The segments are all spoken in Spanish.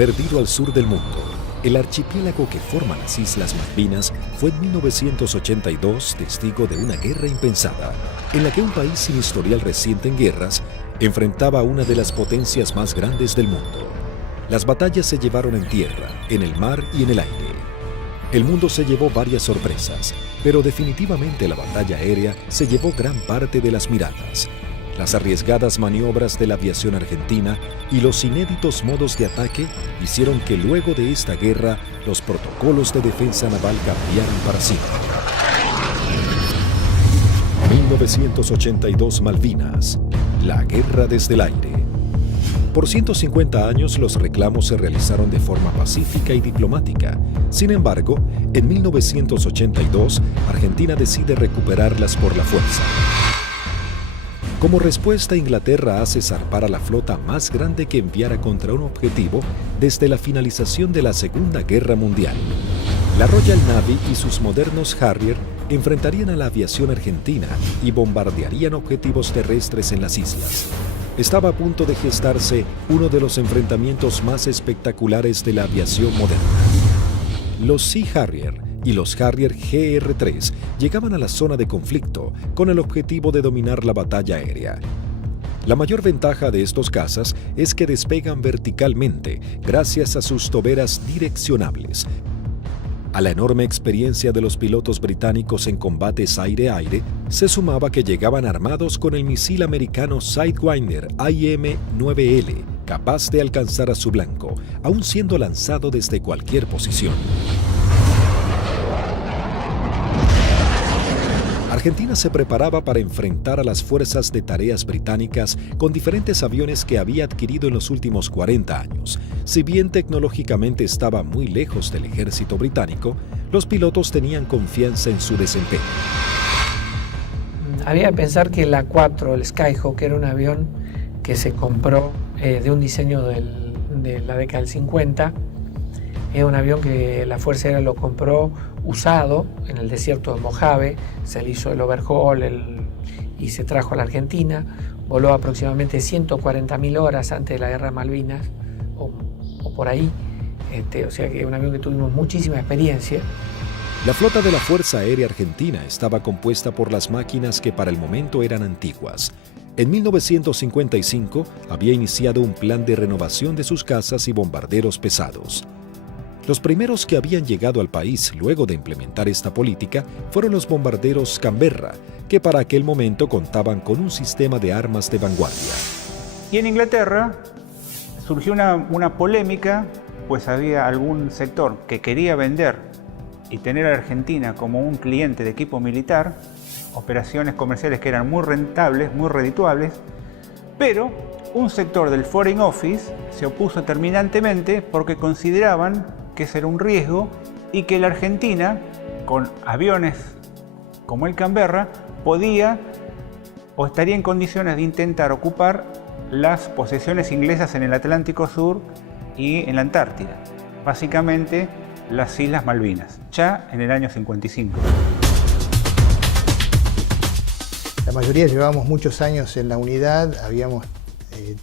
Perdido al sur del mundo, el archipiélago que forma las Islas Malvinas fue en 1982 testigo de una guerra impensada, en la que un país sin historial reciente en guerras enfrentaba a una de las potencias más grandes del mundo. Las batallas se llevaron en tierra, en el mar y en el aire. El mundo se llevó varias sorpresas, pero definitivamente la batalla aérea se llevó gran parte de las miradas. Las arriesgadas maniobras de la aviación argentina y los inéditos modos de ataque hicieron que luego de esta guerra los protocolos de defensa naval cambiaran para siempre. 1982 Malvinas, la guerra desde el aire. Por 150 años los reclamos se realizaron de forma pacífica y diplomática. Sin embargo, en 1982, Argentina decide recuperarlas por la fuerza. Como respuesta, Inglaterra hace zarpar a la flota más grande que enviara contra un objetivo desde la finalización de la Segunda Guerra Mundial. La Royal Navy y sus modernos Harrier enfrentarían a la aviación argentina y bombardearían objetivos terrestres en las islas. Estaba a punto de gestarse uno de los enfrentamientos más espectaculares de la aviación moderna. Los Sea Harrier y los Harrier GR-3 llegaban a la zona de conflicto con el objetivo de dominar la batalla aérea. La mayor ventaja de estos cazas es que despegan verticalmente gracias a sus toberas direccionables. A la enorme experiencia de los pilotos británicos en combates aire-aire, se sumaba que llegaban armados con el misil americano Sidewinder IM-9L, capaz de alcanzar a su blanco, aun siendo lanzado desde cualquier posición. Argentina se preparaba para enfrentar a las fuerzas de tareas británicas con diferentes aviones que había adquirido en los últimos 40 años. Si bien tecnológicamente estaba muy lejos del ejército británico, los pilotos tenían confianza en su desempeño. Había que pensar que el A4, el Skyhawk, era un avión que se compró de un diseño de la década del 50. Es un avión que la Fuerza Aérea lo compró usado en el desierto de Mojave, se le hizo el overhaul y se trajo a la Argentina. Voló aproximadamente 140.000 horas antes de la Guerra de Malvinas, o por ahí. O sea que es un avión que tuvimos muchísima experiencia. La flota de la Fuerza Aérea Argentina estaba compuesta por las máquinas que para el momento eran antiguas. En 1955 había iniciado un plan de renovación de sus cazas y bombarderos pesados. Los primeros que habían llegado al país luego de implementar esta política fueron los bombarderos Canberra, que para aquel momento contaban con un sistema de armas de vanguardia. Y en Inglaterra surgió una polémica, pues había algún sector que quería vender y tener a Argentina como un cliente de equipo militar, operaciones comerciales que eran muy rentables, muy redituables, pero un sector del Foreign Office se opuso terminantemente porque consideraban que ese era un riesgo y que la Argentina, con aviones como el Canberra, podía o estaría en condiciones de intentar ocupar las posesiones inglesas en el Atlántico Sur y en la Antártida, básicamente las Islas Malvinas, ya en el año 55. La mayoría llevábamos muchos años en la unidad, habíamos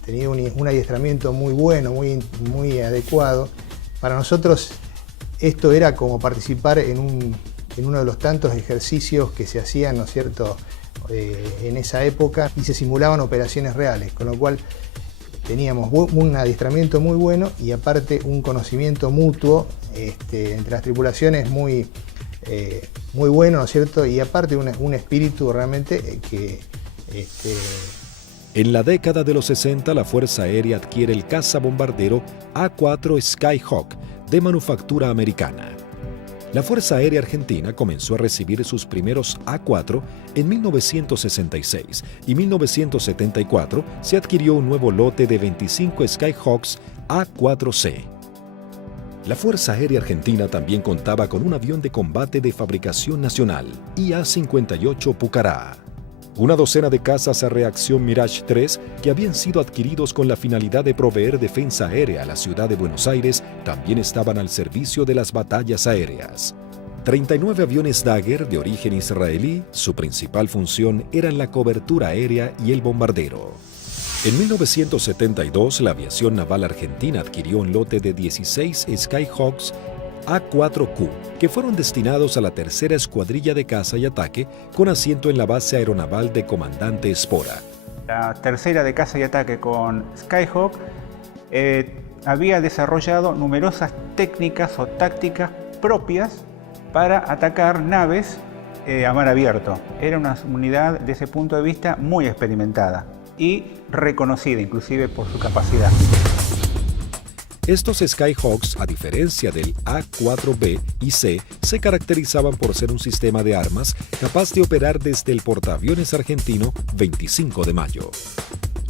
tenido un adiestramiento muy bueno, muy adecuado. Para nosotros esto era como participar en uno de los tantos ejercicios que se hacían, ¿no es cierto?, en esa época, y se simulaban operaciones reales, con lo cual teníamos un adiestramiento muy bueno y aparte un conocimiento mutuo entre las tripulaciones muy bueno, ¿no es cierto?, y aparte un espíritu realmente que... En la década de los 60, la Fuerza Aérea adquiere el cazabombardero A4 Skyhawk de manufactura americana. La Fuerza Aérea Argentina comenzó a recibir sus primeros A4 en 1966 y en 1974 se adquirió un nuevo lote de 25 Skyhawks A4C. La Fuerza Aérea Argentina también contaba con un avión de combate de fabricación nacional, IA-58 Pucará. Una docena de cazas a reacción Mirage 3 que habían sido adquiridos con la finalidad de proveer defensa aérea a la ciudad de Buenos Aires también estaban al servicio de las batallas aéreas. 39 aviones Dagger de origen israelí, su principal función era la cobertura aérea y el bombardero. En 1972, la aviación naval argentina adquirió un lote de 16 Skyhawks A4Q, que fueron destinados a la tercera escuadrilla de caza y ataque con asiento en la base aeronaval de Comandante Espora. La tercera de caza y ataque con Skyhawk había desarrollado numerosas técnicas o tácticas propias para atacar naves a mar abierto. Era una unidad desde ese punto de vista muy experimentada y reconocida inclusive por su capacidad. Estos Skyhawks, a diferencia del A4B y C, se caracterizaban por ser un sistema de armas capaz de operar desde el portaaviones argentino 25 de mayo.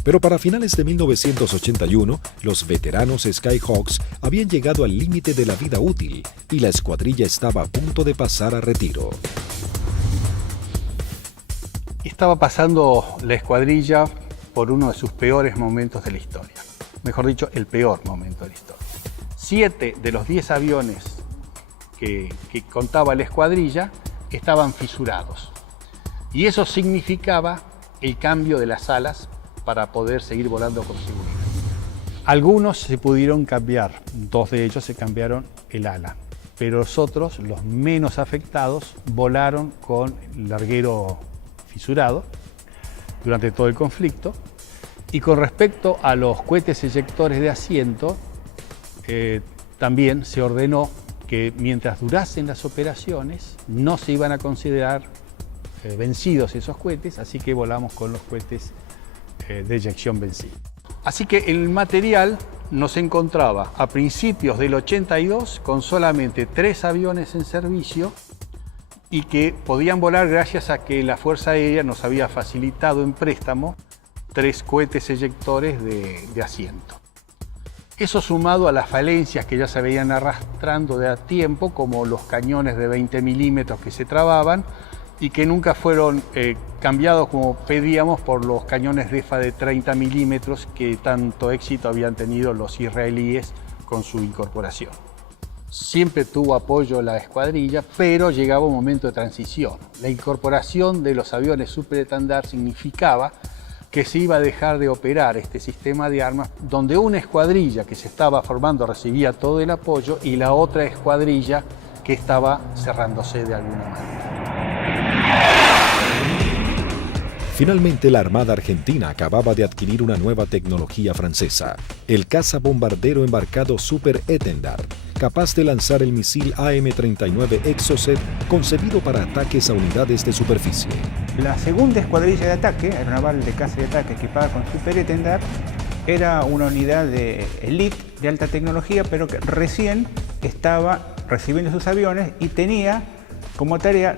Pero para finales de 1981, los veteranos Skyhawks habían llegado al límite de la vida útil y la escuadrilla estaba a punto de pasar a retiro. Estaba pasando la escuadrilla por uno de sus peores momentos de la historia. Mejor dicho, el peor momento de la historia. 7 de los 10 aviones que contaba la escuadrilla estaban fisurados. Y eso significaba el cambio de las alas para poder seguir volando con seguridad. Algunos se pudieron cambiar, 2 de ellos se cambiaron el ala, pero los otros, los menos afectados, volaron con el larguero fisurado durante todo el conflicto. Y con respecto a los cohetes eyectores de asiento, también se ordenó que mientras durasen las operaciones no se iban a considerar vencidos esos cohetes, así que volamos con los cohetes de eyección vencida. Así que el material nos encontraba a principios del 82 con solamente 3 aviones en servicio y que podían volar gracias a que la Fuerza Aérea nos había facilitado en préstamo 3 cohetes eyectores de asiento. Eso sumado a las falencias que ya se veían arrastrando de a tiempo, como los cañones de 20 milímetros que se trababan y que nunca fueron cambiados como pedíamos por los cañones DEFA de 30 milímetros que tanto éxito habían tenido los israelíes con su incorporación. Siempre tuvo apoyo la escuadrilla, pero llegaba un momento de transición. La incorporación de los aviones superestandar significaba que se iba a dejar de operar este sistema de armas, donde una escuadrilla que se estaba formando recibía todo el apoyo y la otra escuadrilla que estaba cerrándose de alguna manera. Finalmente, la Armada Argentina acababa de adquirir una nueva tecnología francesa, el cazabombardero embarcado Super Étendard, capaz de lanzar el misil AM-39 Exocet concebido para ataques a unidades de superficie. La segunda escuadrilla de ataque, aeronaval de caza y ataque equipada con Super Étendard, era una unidad de elite de alta tecnología, pero que recién estaba recibiendo sus aviones y tenía como tarea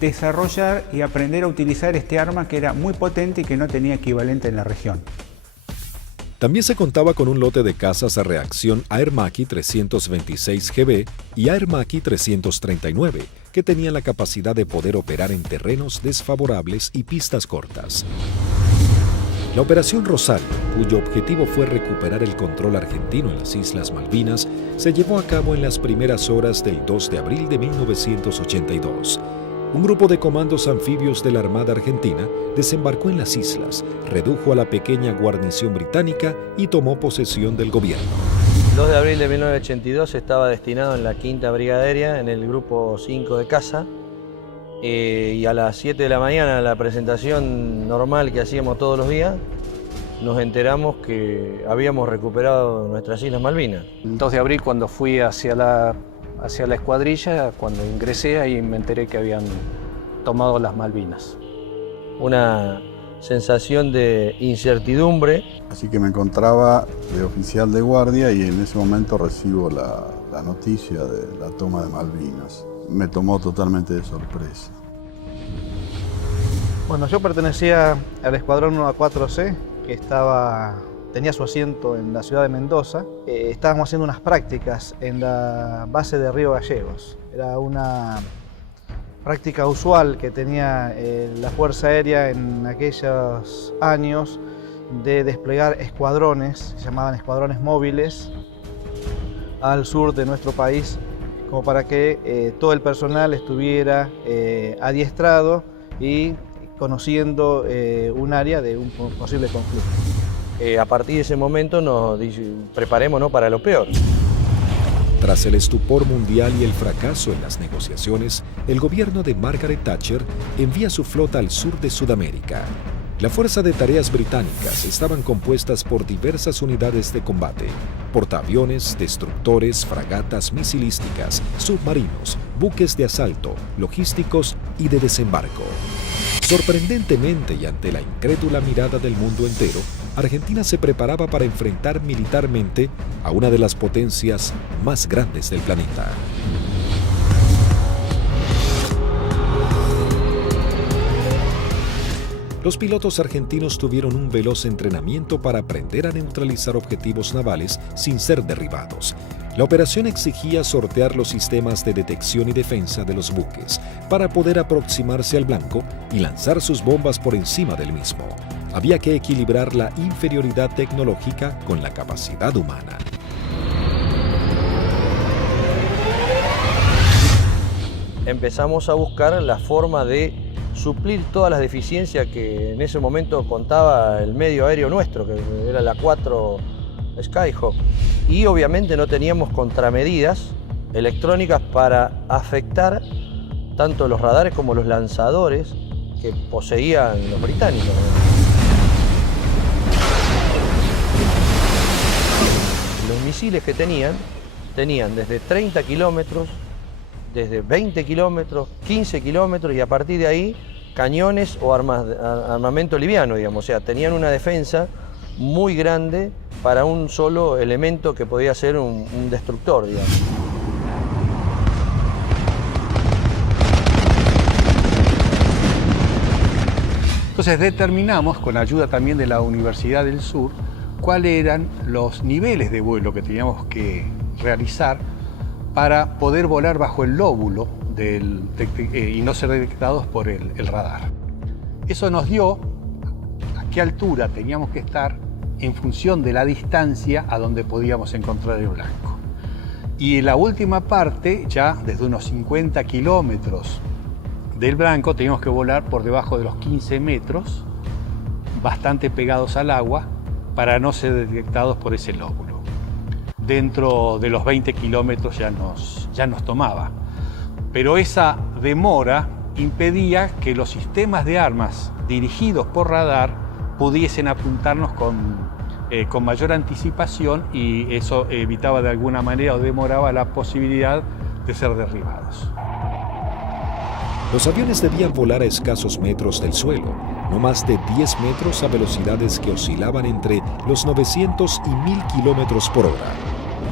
desarrollar y aprender a utilizar este arma que era muy potente y que no tenía equivalente en la región. También se contaba con un lote de cazas a reacción Air Macchi 326GB y Air Macchi 339, que tenían la capacidad de poder operar en terrenos desfavorables y pistas cortas. La Operación Rosario, cuyo objetivo fue recuperar el control argentino en las Islas Malvinas, se llevó a cabo en las primeras horas del 2 de abril de 1982. Un grupo de comandos anfibios de la Armada Argentina desembarcó en las islas, redujo a la pequeña guarnición británica y tomó posesión del gobierno. El 2 de abril de 1982 estaba destinado en la 5ª Brigada Aérea, en el grupo 5 de caza, y a las 7 de la mañana, en la presentación normal que hacíamos todos los días, nos enteramos que habíamos recuperado nuestras Islas Malvinas. El 2 de abril, cuando fui hacia la escuadrilla, cuando ingresé, ahí me enteré que habían tomado las Malvinas. Una sensación de incertidumbre. Así que me encontraba de oficial de guardia y en ese momento recibo la noticia de la toma de Malvinas. Me tomó totalmente de sorpresa. Bueno, yo pertenecía al escuadrón 1A4C, que tenía su asiento en la ciudad de Mendoza. Estábamos haciendo unas prácticas en la base de Río Gallegos. Era una práctica usual que tenía la Fuerza Aérea en aquellos años de desplegar escuadrones, se llamaban escuadrones móviles, al sur de nuestro país, como para que todo el personal estuviera adiestrado y conociendo un área de un posible conflicto. A partir de ese momento nos preparémonos para lo peor. Tras el estupor mundial y el fracaso en las negociaciones, el gobierno de Margaret Thatcher envía su flota al sur de Sudamérica. La Fuerza de Tareas Británicas estaban compuestas por diversas unidades de combate, portaaviones, destructores, fragatas misilísticas, submarinos, buques de asalto, logísticos y de desembarco. Sorprendentemente y ante la incrédula mirada del mundo entero, Argentina se preparaba para enfrentar militarmente a una de las potencias más grandes del planeta. Los pilotos argentinos tuvieron un veloz entrenamiento para aprender a neutralizar objetivos navales sin ser derribados. La operación exigía sortear los sistemas de detección y defensa de los buques para poder aproximarse al blanco y lanzar sus bombas por encima del mismo. Había que equilibrar la inferioridad tecnológica con la capacidad humana. Empezamos a buscar la forma de suplir todas las deficiencias que en ese momento contaba el medio aéreo nuestro, que era la 4 Skyhawk. Y obviamente no teníamos contramedidas electrónicas para afectar tanto los radares como los lanzadores que poseían los británicos. Los misiles que tenían desde 30 kilómetros, desde 20 kilómetros, 15 kilómetros y a partir de ahí cañones o armamento liviano, digamos. O sea, tenían una defensa muy grande para un solo elemento que podía ser un destructor, digamos. Entonces determinamos, con ayuda también de la Universidad del Sur, cuáles eran los niveles de vuelo que teníamos que realizar para poder volar bajo el lóbulo y no ser detectados por el radar. Eso nos dio a qué altura teníamos que estar en función de la distancia a donde podíamos encontrar el blanco. Y en la última parte, ya desde unos 50 kilómetros del blanco, teníamos que volar por debajo de los 15 metros, bastante pegados al agua, para no ser detectados por ese lóbulo. Dentro de los 20 kilómetros ya nos tomaba. Pero esa demora impedía que los sistemas de armas dirigidos por radar pudiesen apuntarnos con mayor anticipación y eso evitaba de alguna manera o demoraba la posibilidad de ser derribados. Los aviones debían volar a escasos metros del suelo, no más de 10 metros a velocidades que oscilaban entre los 900 y 1000 kilómetros por hora.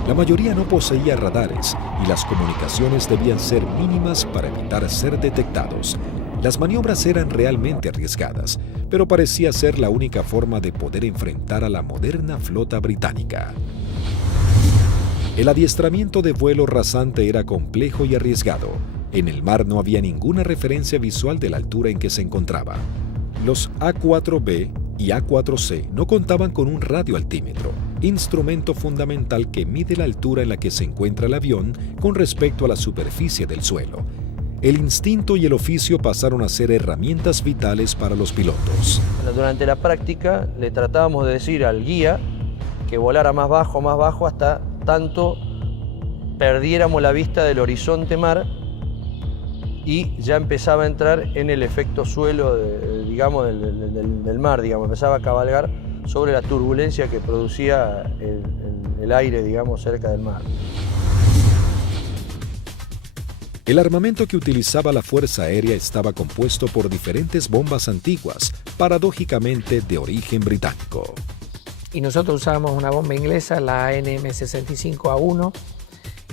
La mayoría no poseía radares y las comunicaciones debían ser mínimas para evitar ser detectados. Las maniobras eran realmente arriesgadas, pero parecía ser la única forma de poder enfrentar a la moderna flota británica. El adiestramiento de vuelo rasante era complejo y arriesgado. En el mar no había ninguna referencia visual de la altura en que se encontraba. Los A4B y A4C no contaban con un radioaltímetro, instrumento fundamental que mide la altura en la que se encuentra el avión con respecto a la superficie del suelo. El instinto y el oficio pasaron a ser herramientas vitales para los pilotos. Durante la práctica le tratábamos de decir al guía que volara más bajo, hasta tanto perdiéramos la vista del horizonte mar y ya empezaba a entrar en el efecto suelo del mar, digamos, empezaba a cabalgar sobre la turbulencia que producía el aire, digamos, cerca del mar. El armamento que utilizaba la Fuerza Aérea estaba compuesto por diferentes bombas antiguas, paradójicamente de origen británico. Y nosotros usábamos una bomba inglesa, la ANM65A1,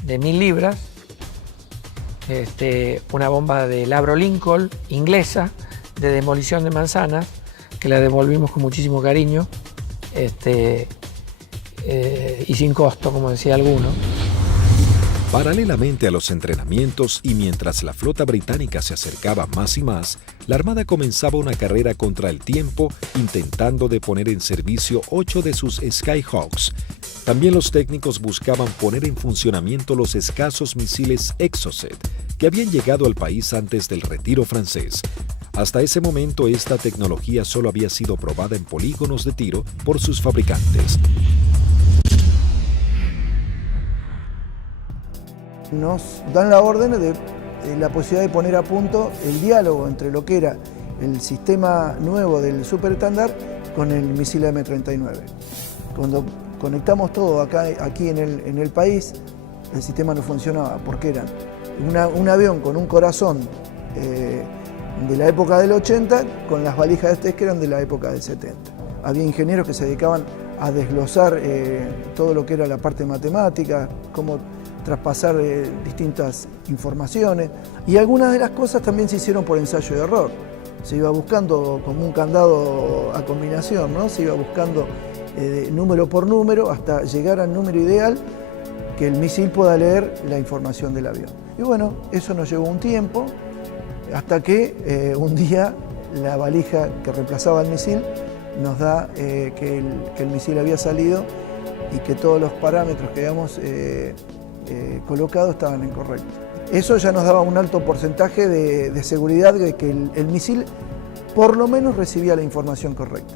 de 1000 libras, una bomba de Labro Lincoln, inglesa, de demolición de manzanas, que la devolvimos con muchísimo cariño y sin costo, como decía alguno. Paralelamente a los entrenamientos y mientras la flota británica se acercaba más y más, la Armada comenzaba una carrera contra el tiempo intentando de poner en servicio 8 de sus Skyhawks. También los técnicos buscaban poner en funcionamiento los escasos misiles Exocet que habían llegado al país antes del retiro francés. Hasta ese momento, esta tecnología solo había sido probada en polígonos de tiro por sus fabricantes. Nos dan la orden de la posibilidad de poner a punto el diálogo entre lo que era el sistema nuevo del super estándar con el misil M39. Cuando conectamos todo aquí en el país, el sistema no funcionaba porque era un avión con un corazón de la época del 80 con las valijas de test que eran de la época del 70. Había ingenieros que se dedicaban a desglosar todo lo que era la parte matemática, cómo traspasar distintas informaciones, y algunas de las cosas también se hicieron por ensayo y error. Se iba buscando como un candado a combinación, ¿no? Se iba buscando número por número hasta llegar al número ideal que el misil pueda leer la información del avión. Y bueno, eso nos llevó un tiempo, hasta que un día la valija que reemplazaba al misil nos da que el misil había salido y que todos los parámetros que habíamos colocado estaban incorrectos. Eso ya nos daba un alto porcentaje de seguridad de que el misil por lo menos recibía la información correcta.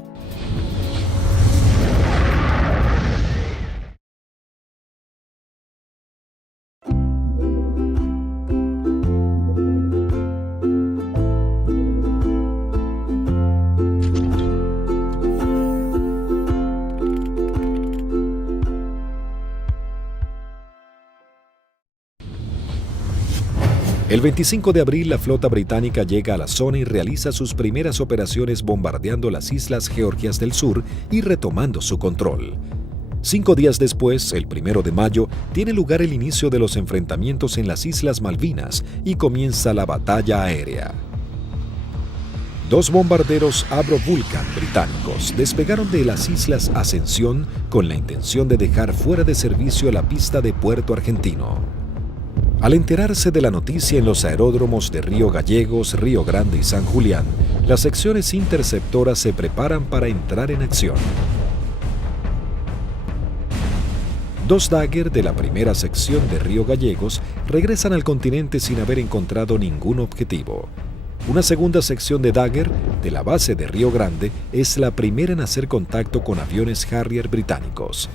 El 25 de abril, la flota británica llega a la zona y realiza sus primeras operaciones bombardeando las Islas Georgias del Sur y retomando su control. 5 días después, el 1 de mayo, tiene lugar el inicio de los enfrentamientos en las Islas Malvinas y comienza la batalla aérea. 2 bombarderos Avro Vulcan británicos despegaron de las Islas Ascensión con la intención de dejar fuera de servicio la pista de Puerto Argentino. Al enterarse de la noticia en los aeródromos de Río Gallegos, Río Grande y San Julián, las secciones interceptoras se preparan para entrar en acción. 2 Dagger de la primera sección de Río Gallegos regresan al continente sin haber encontrado ningún objetivo. Una segunda sección de Dagger de la base de Río Grande es la primera en hacer contacto con aviones Harrier británicos.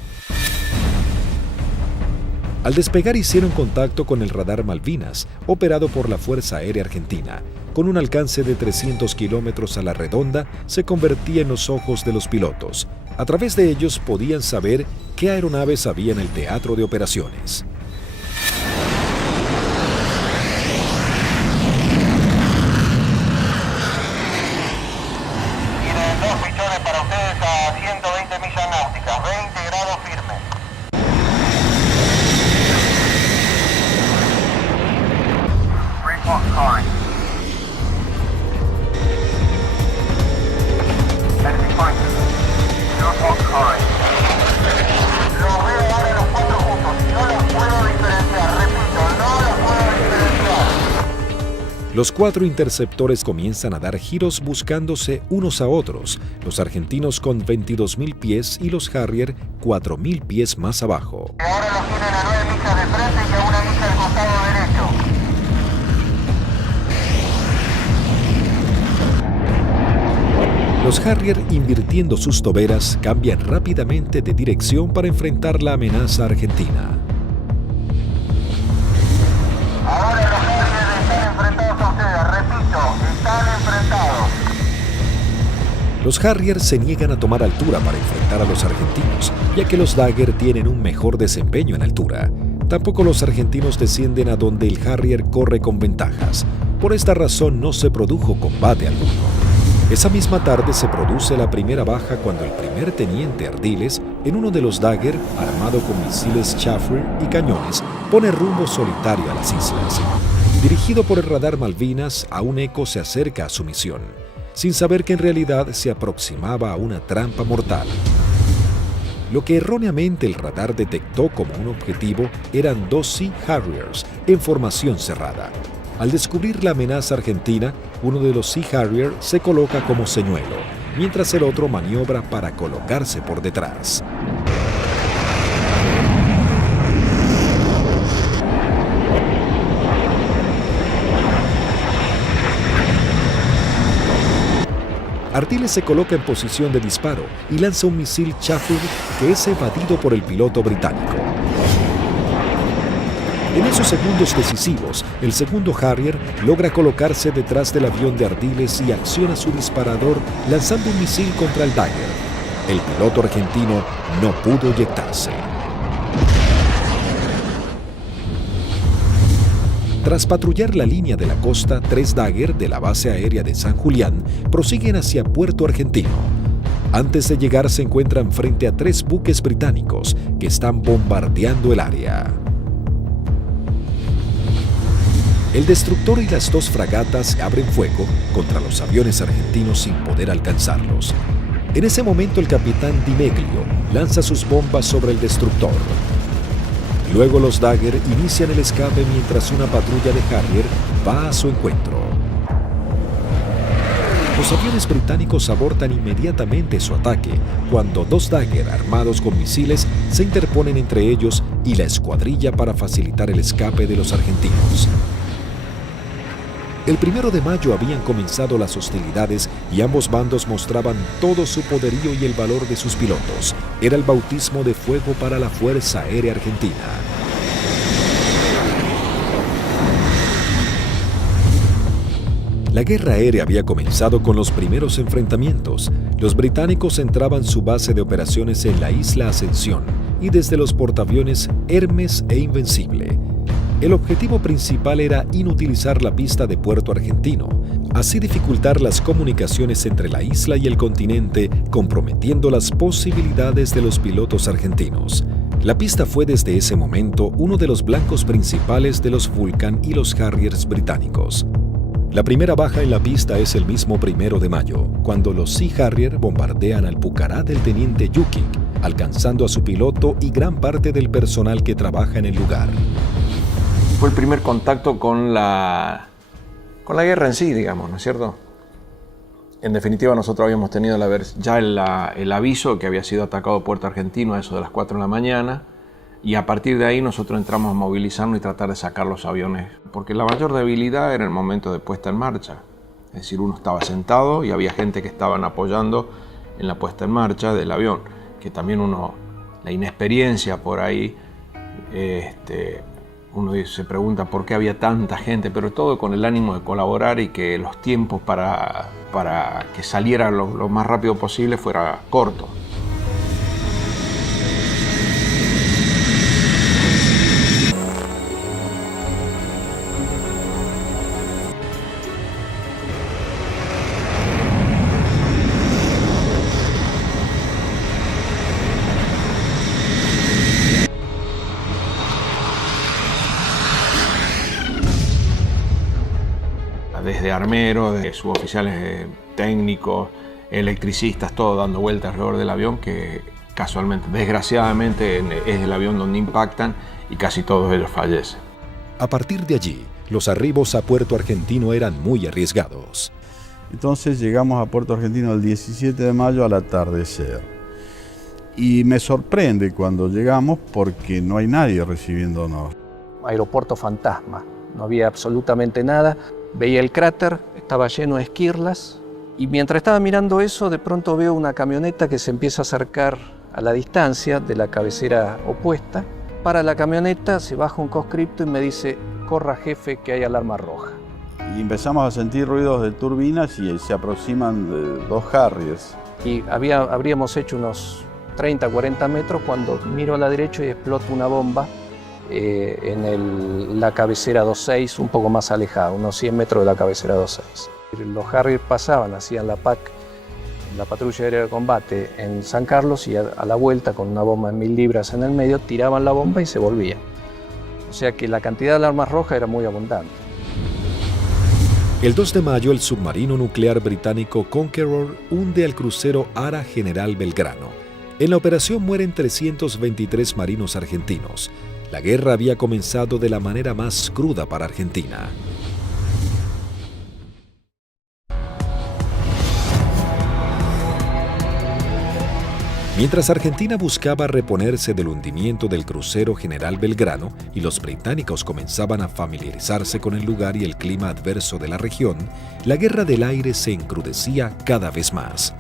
Al despegar hicieron contacto con el radar Malvinas, operado por la Fuerza Aérea Argentina. Con un alcance de 300 kilómetros a la redonda, se convertía en los ojos de los pilotos. A través de ellos podían saber qué aeronaves había en el teatro de operaciones. Tienen 2 pichones para ustedes a 120 millas náuticas, 20 grados firme. Los veo ahora los 4 juntos, no los puedo diferenciar, repito, no los puedo diferenciar. Los 4 interceptores comienzan a dar giros buscándose unos a otros, los argentinos con 22.000 pies y los Harrier 4.000 pies más abajo. Ahora los tienen a 9 millas de frente y a 1 milla al costado derecho. Los Harrier, invirtiendo sus toberas, cambian rápidamente de dirección para enfrentar la amenaza argentina. Ahora los Harrier están enfrentados a ustedes, repito, están enfrentados. Los Harrier se niegan a tomar altura para enfrentar a los argentinos, ya que los Dagger tienen un mejor desempeño en altura. Tampoco los argentinos descienden a donde el Harrier corre con ventajas. Por esta razón no se produjo combate alguno. Esa misma tarde se produce la primera baja cuando el primer teniente Ardiles, en uno de los Dagger, armado con misiles Chaffir y cañones, pone rumbo solitario a las islas. Dirigido por el radar Malvinas, aún Eco se acerca a su misión, sin saber que en realidad se aproximaba a una trampa mortal. Lo que erróneamente el radar detectó como un objetivo eran 2 Sea Harriers en formación cerrada. Al descubrir la amenaza argentina, uno de los Sea Harrier se coloca como señuelo, mientras el otro maniobra para colocarse por detrás. Ardiles se coloca en posición de disparo y lanza un misil Chafford que es evadido por el piloto británico. En esos segundos decisivos, el segundo Harrier logra colocarse detrás del avión de Ardiles y acciona su disparador lanzando un misil contra el Dagger. El piloto argentino no pudo eyectarse. Tras patrullar la línea de la costa, 3 Dagger de la base aérea de San Julián prosiguen hacia Puerto Argentino. Antes de llegar se encuentran frente a 3 buques británicos que están bombardeando el área. El destructor y las 2 fragatas abren fuego contra los aviones argentinos sin poder alcanzarlos. En ese momento el capitán Di Meglio lanza sus bombas sobre el destructor. Luego los Dagger inician el escape mientras una patrulla de Harrier va a su encuentro. Los aviones británicos abortan inmediatamente su ataque cuando 2 Dagger armados con misiles se interponen entre ellos y la escuadrilla para facilitar el escape de los argentinos. El 1 de mayo habían comenzado las hostilidades y ambos bandos mostraban todo su poderío y el valor de sus pilotos. Era el bautismo de fuego para la Fuerza Aérea Argentina. La guerra aérea había comenzado con los primeros enfrentamientos. Los británicos entraban su base de operaciones en la isla Ascensión y desde los portaaviones Hermes e Invencible. El objetivo principal era inutilizar la pista de Puerto Argentino, así dificultar las comunicaciones entre la isla y el continente, comprometiendo las posibilidades de los pilotos argentinos. La pista fue desde ese momento uno de los blancos principales de los Vulcan y los Harriers británicos. La primera baja en la pista es el mismo 1 de mayo, cuando los Sea Harrier bombardean al Pucará del teniente Yukik, alcanzando a su piloto y gran parte del personal que trabaja en el lugar. Fue el primer contacto con la guerra en sí, digamos, ¿no es cierto? En definitiva, nosotros habíamos tenido ya el aviso que había sido atacado Puerto Argentino a eso de las 4 de la mañana, y a partir de ahí nosotros entramos a movilizarnos y tratar de sacar los aviones, porque la mayor debilidad era el momento de puesta en marcha. Es decir, uno estaba sentado y había gente que estaban apoyando en la puesta en marcha del avión, que también la inexperiencia por ahí, uno se pregunta por qué había tanta gente, pero todo con el ánimo de colaborar y que los tiempos para que saliera lo más rápido posible fuera corto. Desde armeros, de suboficiales técnicos, electricistas, todo dando vueltas alrededor del avión, que casualmente, desgraciadamente, es el avión donde impactan y casi todos ellos fallecen. A partir de allí, los arribos a Puerto Argentino eran muy arriesgados. Entonces llegamos a Puerto Argentino el 17 de mayo al atardecer. Y me sorprende cuando llegamos porque no hay nadie recibiéndonos. Aeropuerto fantasma, no había absolutamente nada. Veía el cráter, estaba lleno de esquirlas, y mientras estaba mirando eso, de pronto veo una camioneta que se empieza a acercar a la distancia de la cabecera opuesta. Para la camioneta, se baja un conscripto y me dice: corra jefe, que hay alarma roja. Y empezamos a sentir ruidos de turbinas y se aproximan 2 Harriers. Y habríamos hecho unos 30, 40 metros cuando miro a la derecha y explota una bomba en la cabecera 26, un poco más alejada, unos 100 metros de la cabecera 26. Los Harrier pasaban, hacían la PAC, la patrulla aérea de combate en San Carlos, y a la vuelta con una bomba de 1000 libras en el medio, tiraban la bomba y se volvían. O sea que la cantidad de alarmas rojas era muy abundante. El 2 de mayo, el submarino nuclear británico Conqueror hunde al crucero Ara General Belgrano. En la operación mueren 323 marinos argentinos. La guerra había comenzado de la manera más cruda para Argentina. Mientras Argentina buscaba reponerse del hundimiento del crucero General Belgrano y los británicos comenzaban a familiarizarse con el lugar y el clima adverso de la región, la guerra del aire se encrudecía cada vez más.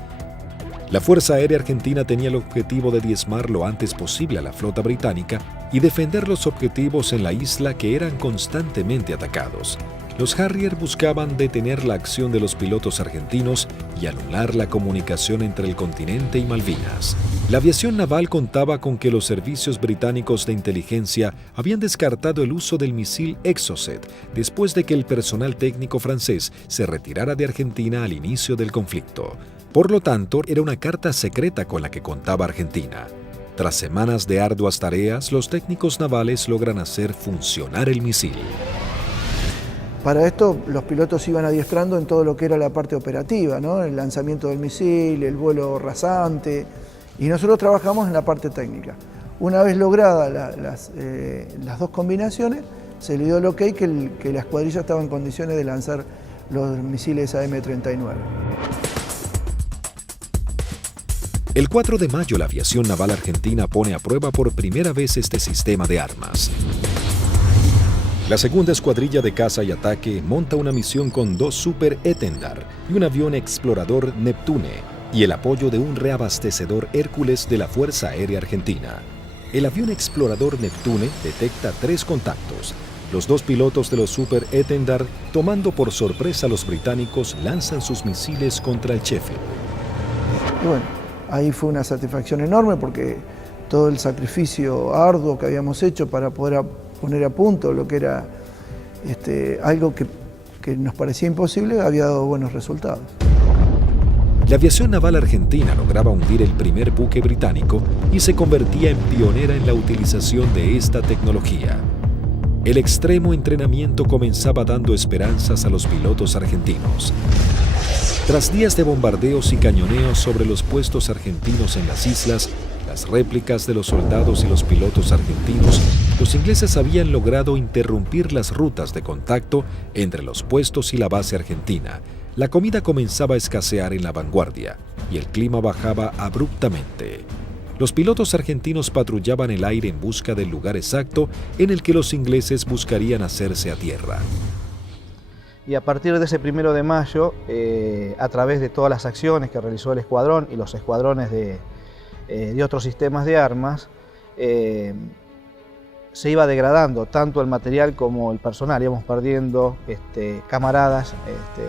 La Fuerza Aérea Argentina tenía el objetivo de diezmar lo antes posible a la flota británica y defender los objetivos en la isla que eran constantemente atacados. Los Harrier buscaban detener la acción de los pilotos argentinos y anular la comunicación entre el continente y Malvinas. La aviación naval contaba con que los servicios británicos de inteligencia habían descartado el uso del misil Exocet después de que el personal técnico francés se retirara de Argentina al inicio del conflicto. Por lo tanto, era una carta secreta con la que contaba Argentina. Tras semanas de arduas tareas, los técnicos navales logran hacer funcionar el misil. Para esto, los pilotos iban adiestrando en todo lo que era la parte operativa, ¿no? El lanzamiento del misil, el vuelo rasante, y nosotros trabajamos en la parte técnica. Una vez logradas las dos combinaciones, se le dio el ok que la escuadrilla estaba en condiciones de lanzar los misiles AM-39. El 4 de mayo, la aviación naval argentina pone a prueba por primera vez este sistema de armas. La segunda escuadrilla de caza y ataque monta una misión con 2 Super Etendard y un avión explorador Neptune y el apoyo de un reabastecedor Hércules de la Fuerza Aérea Argentina. El avión explorador Neptune detecta 3 contactos. Los 2 pilotos de los Super Etendard, tomando por sorpresa a los británicos, lanzan sus misiles contra el Sheffield. Y bueno, ahí fue una satisfacción enorme porque todo el sacrificio arduo que habíamos hecho para poder poner a punto lo que era algo que nos parecía imposible, había dado buenos resultados. La aviación naval argentina lograba hundir el primer buque británico y se convertía en pionera en la utilización de esta tecnología. El extremo entrenamiento comenzaba dando esperanzas a los pilotos argentinos. Tras días de bombardeos y cañoneos sobre los puestos argentinos en las islas, las réplicas de los soldados y los pilotos argentinos, los ingleses habían logrado interrumpir las rutas de contacto entre los puestos y la base argentina. La comida comenzaba a escasear en la vanguardia y el clima bajaba abruptamente. Los pilotos argentinos patrullaban el aire en busca del lugar exacto en el que los ingleses buscarían hacerse a tierra. Y a partir de ese 1 de mayo, a través de todas las acciones que realizó el escuadrón y los escuadrones de otros sistemas de armas, se iba degradando tanto el material como el personal, íbamos perdiendo camaradas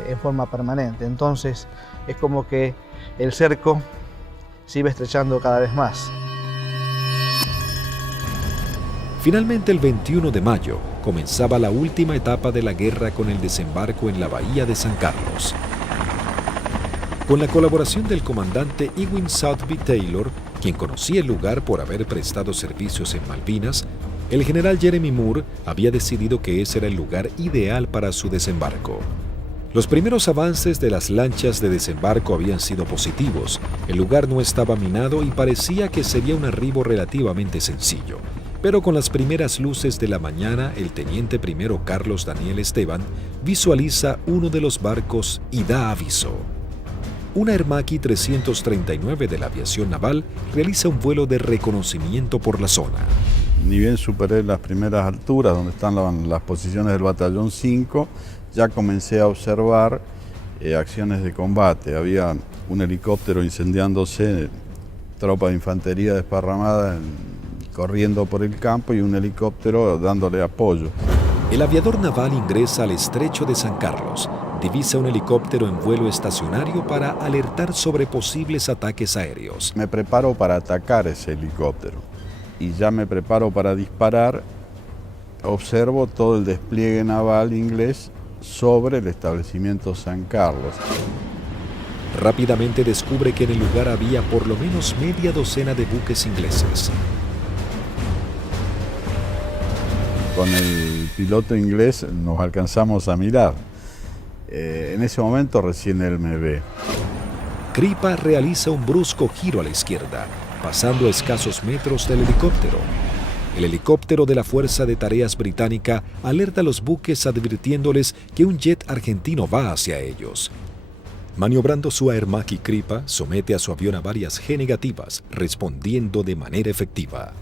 en forma permanente. Entonces es como que el cerco se iba estrechando cada vez más. Finalmente, el 21 de mayo, comenzaba la última etapa de la guerra con el desembarco en la bahía de San Carlos. Con la colaboración del comandante Ewing Southby Taylor, quien conocía el lugar por haber prestado servicios en Malvinas, el general Jeremy Moore había decidido que ese era el lugar ideal para su desembarco. Los primeros avances de las lanchas de desembarco habían sido positivos. El lugar no estaba minado y parecía que sería un arribo relativamente sencillo. Pero con las primeras luces de la mañana, el teniente primero Carlos Daniel Esteban visualiza uno de los barcos y da aviso. Una Hermaki 339 de la aviación naval realiza un vuelo de reconocimiento por la zona. Ni bien superé las primeras alturas donde están las posiciones del batallón 5, ya comencé a observar acciones de combate. Había un helicóptero incendiándose, tropa de infantería desparramada corriendo por el campo y un helicóptero dándole apoyo. El aviador naval ingresa al estrecho de San Carlos, divisa un helicóptero en vuelo estacionario para alertar sobre posibles ataques aéreos. Me preparo para atacar ese helicóptero y ya me preparo para disparar. Observo todo el despliegue naval inglés sobre el establecimiento San Carlos. Rápidamente descubre que en el lugar había por lo menos media docena de buques ingleses. Con el piloto inglés nos alcanzamos a mirar. En ese momento recién él me ve. Kripa realiza un brusco giro a la izquierda, pasando a escasos metros del helicóptero. El helicóptero de la Fuerza de Tareas Británica alerta a los buques advirtiéndoles que un jet argentino va hacia ellos. Maniobrando su Aermacchi Kripa, somete a su avión a varias G negativas, respondiendo de manera efectiva.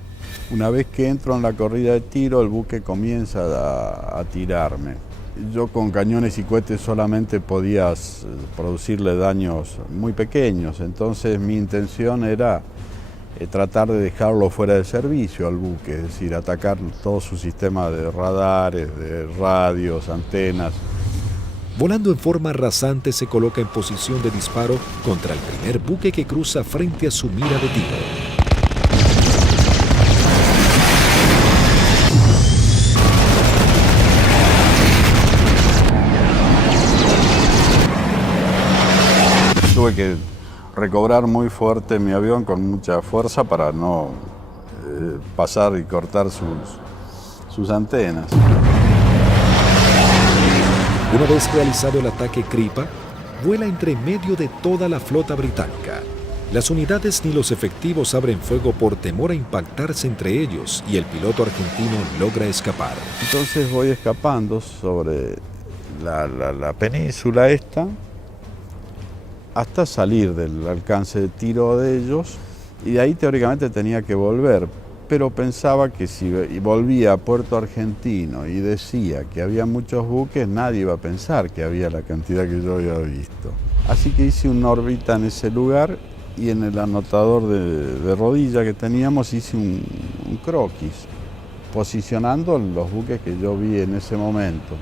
Una vez que entro en la corrida de tiro, el buque comienza a tirarme. Yo con cañones y cohetes solamente podía producirle daños muy pequeños, entonces mi intención era tratar de dejarlo fuera de servicio al buque, es decir, atacar todo su sistema de radares, de radios, antenas. Volando en forma rasante, se coloca en posición de disparo contra el primer buque que cruza frente a su mira de tiro. Tuve que recobrar muy fuerte mi avión con mucha fuerza para no pasar y cortar sus antenas. Una vez realizado el ataque Kripa, vuela entre medio de toda la flota británica. Las unidades ni los efectivos abren fuego por temor a impactarse entre ellos y el piloto argentino logra escapar. Entonces voy escapando sobre la península esta hasta salir del alcance de tiro de ellos y de ahí teóricamente tenía que volver. Pero pensaba que si volvía a Puerto Argentino y decía que había muchos buques, nadie iba a pensar que había la cantidad que yo había visto. Así que hice una órbita en ese lugar y en el anotador de rodilla que teníamos hice un croquis, posicionando los buques que yo vi en ese momento.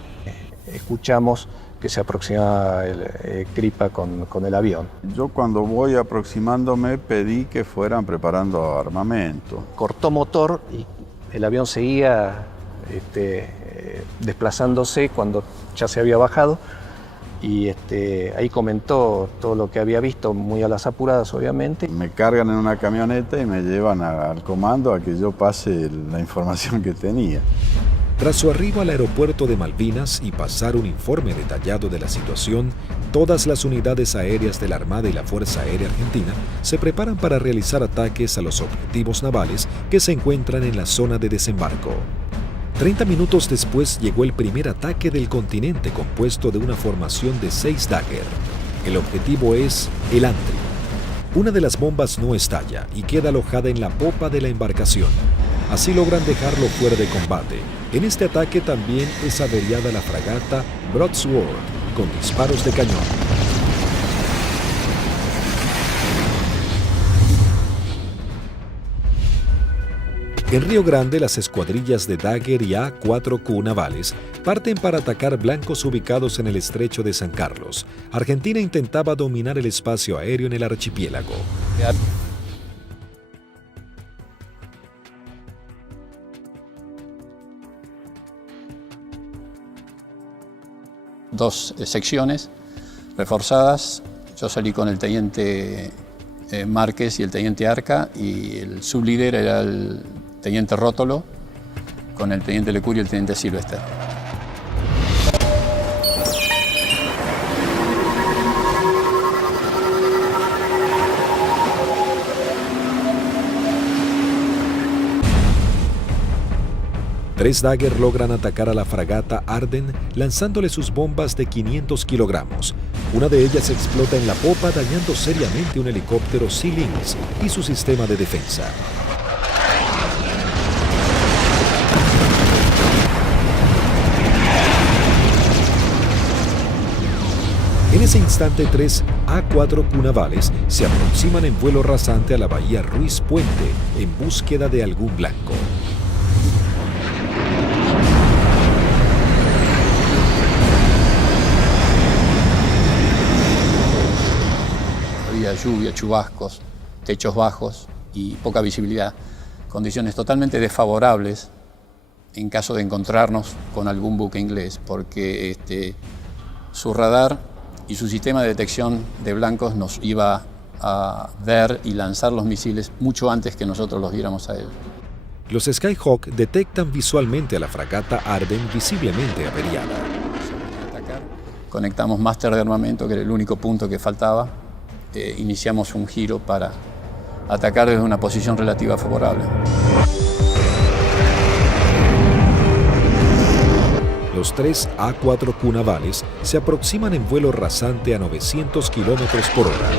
Escuchamos que se aproximaba el Kripa con el avión. Yo cuando voy aproximándome pedí que fueran preparando armamento. Cortó motor y el avión seguía desplazándose cuando ya se había bajado y ahí comentó todo lo que había visto, muy a las apuradas obviamente. Me cargan en una camioneta y me llevan al comando a que yo pase la información que tenía. Tras su arribo al aeropuerto de Malvinas y pasar un informe detallado de la situación, todas las unidades aéreas de la Armada y la Fuerza Aérea Argentina se preparan para realizar ataques a los objetivos navales que se encuentran en la zona de desembarco. 30 minutos después llegó el primer ataque del continente compuesto de una formación de 6 Dagger. El objetivo es el Antrim. Una de las bombas no estalla y queda alojada en la popa de la embarcación. Así logran dejarlo fuera de combate. En este ataque también es averiada la fragata Broadsword con disparos de cañón. En Río Grande, las escuadrillas de Dagger y A-4Q navales parten para atacar blancos ubicados en el estrecho de San Carlos. Argentina intentaba dominar el espacio aéreo en el archipiélago. Dos secciones reforzadas. Yo salí con el teniente Márquez y el teniente Arca y el sublíder era el teniente Rótolo con el teniente Lecuri y el teniente Silvester. Tres Dagger logran atacar a la fragata Arden lanzándole sus bombas de 500 kilogramos. Una de ellas explota en la popa dañando seriamente un helicóptero Sea Lynx y su sistema de defensa. En ese instante, 3 A-4Q navales se aproximan en vuelo rasante a la bahía Ruiz Puente en búsqueda de algún blanco. Había lluvia, chubascos, techos bajos y poca visibilidad, condiciones totalmente desfavorables en caso de encontrarnos con algún buque inglés, porque su radar y su sistema de detección de blancos nos iba a ver y lanzar los misiles mucho antes que nosotros los viéramos a él. Los Skyhawk detectan visualmente a la fragata Arden visiblemente averiada. Conectamos máster de armamento, que era el único punto que faltaba. Iniciamos un giro para atacar desde una posición relativa favorable. Los Los 3 A4Q navales se aproximan en vuelo rasante a 900 kilómetros por hora.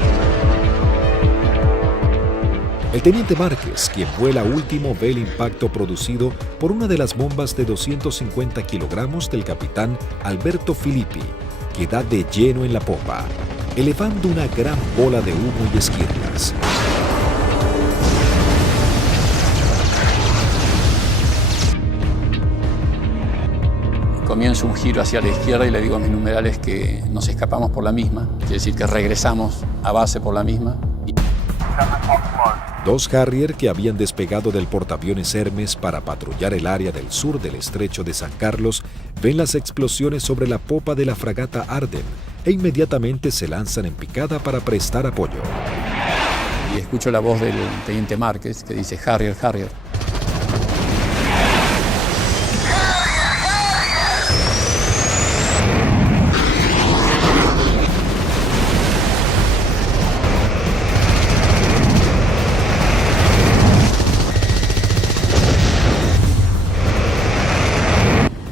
El teniente Márquez, quien vuela último, ve el impacto producido por una de las bombas de 250 kilogramos del capitán Alberto Filippi, que da de lleno en la popa, elevando una gran bola de humo y esquirlas. Comienzo un giro hacia la izquierda y le digo a mis numerales que nos escapamos por la misma, quiere decir que regresamos a base por la misma. 2 Harrier que habían despegado del portaaviones Hermes para patrullar el área del sur del estrecho de San Carlos ven las explosiones sobre la popa de la fragata Arden e inmediatamente se lanzan en picada para prestar apoyo. Y escucho la voz del teniente Márquez que dice Harrier, Harrier.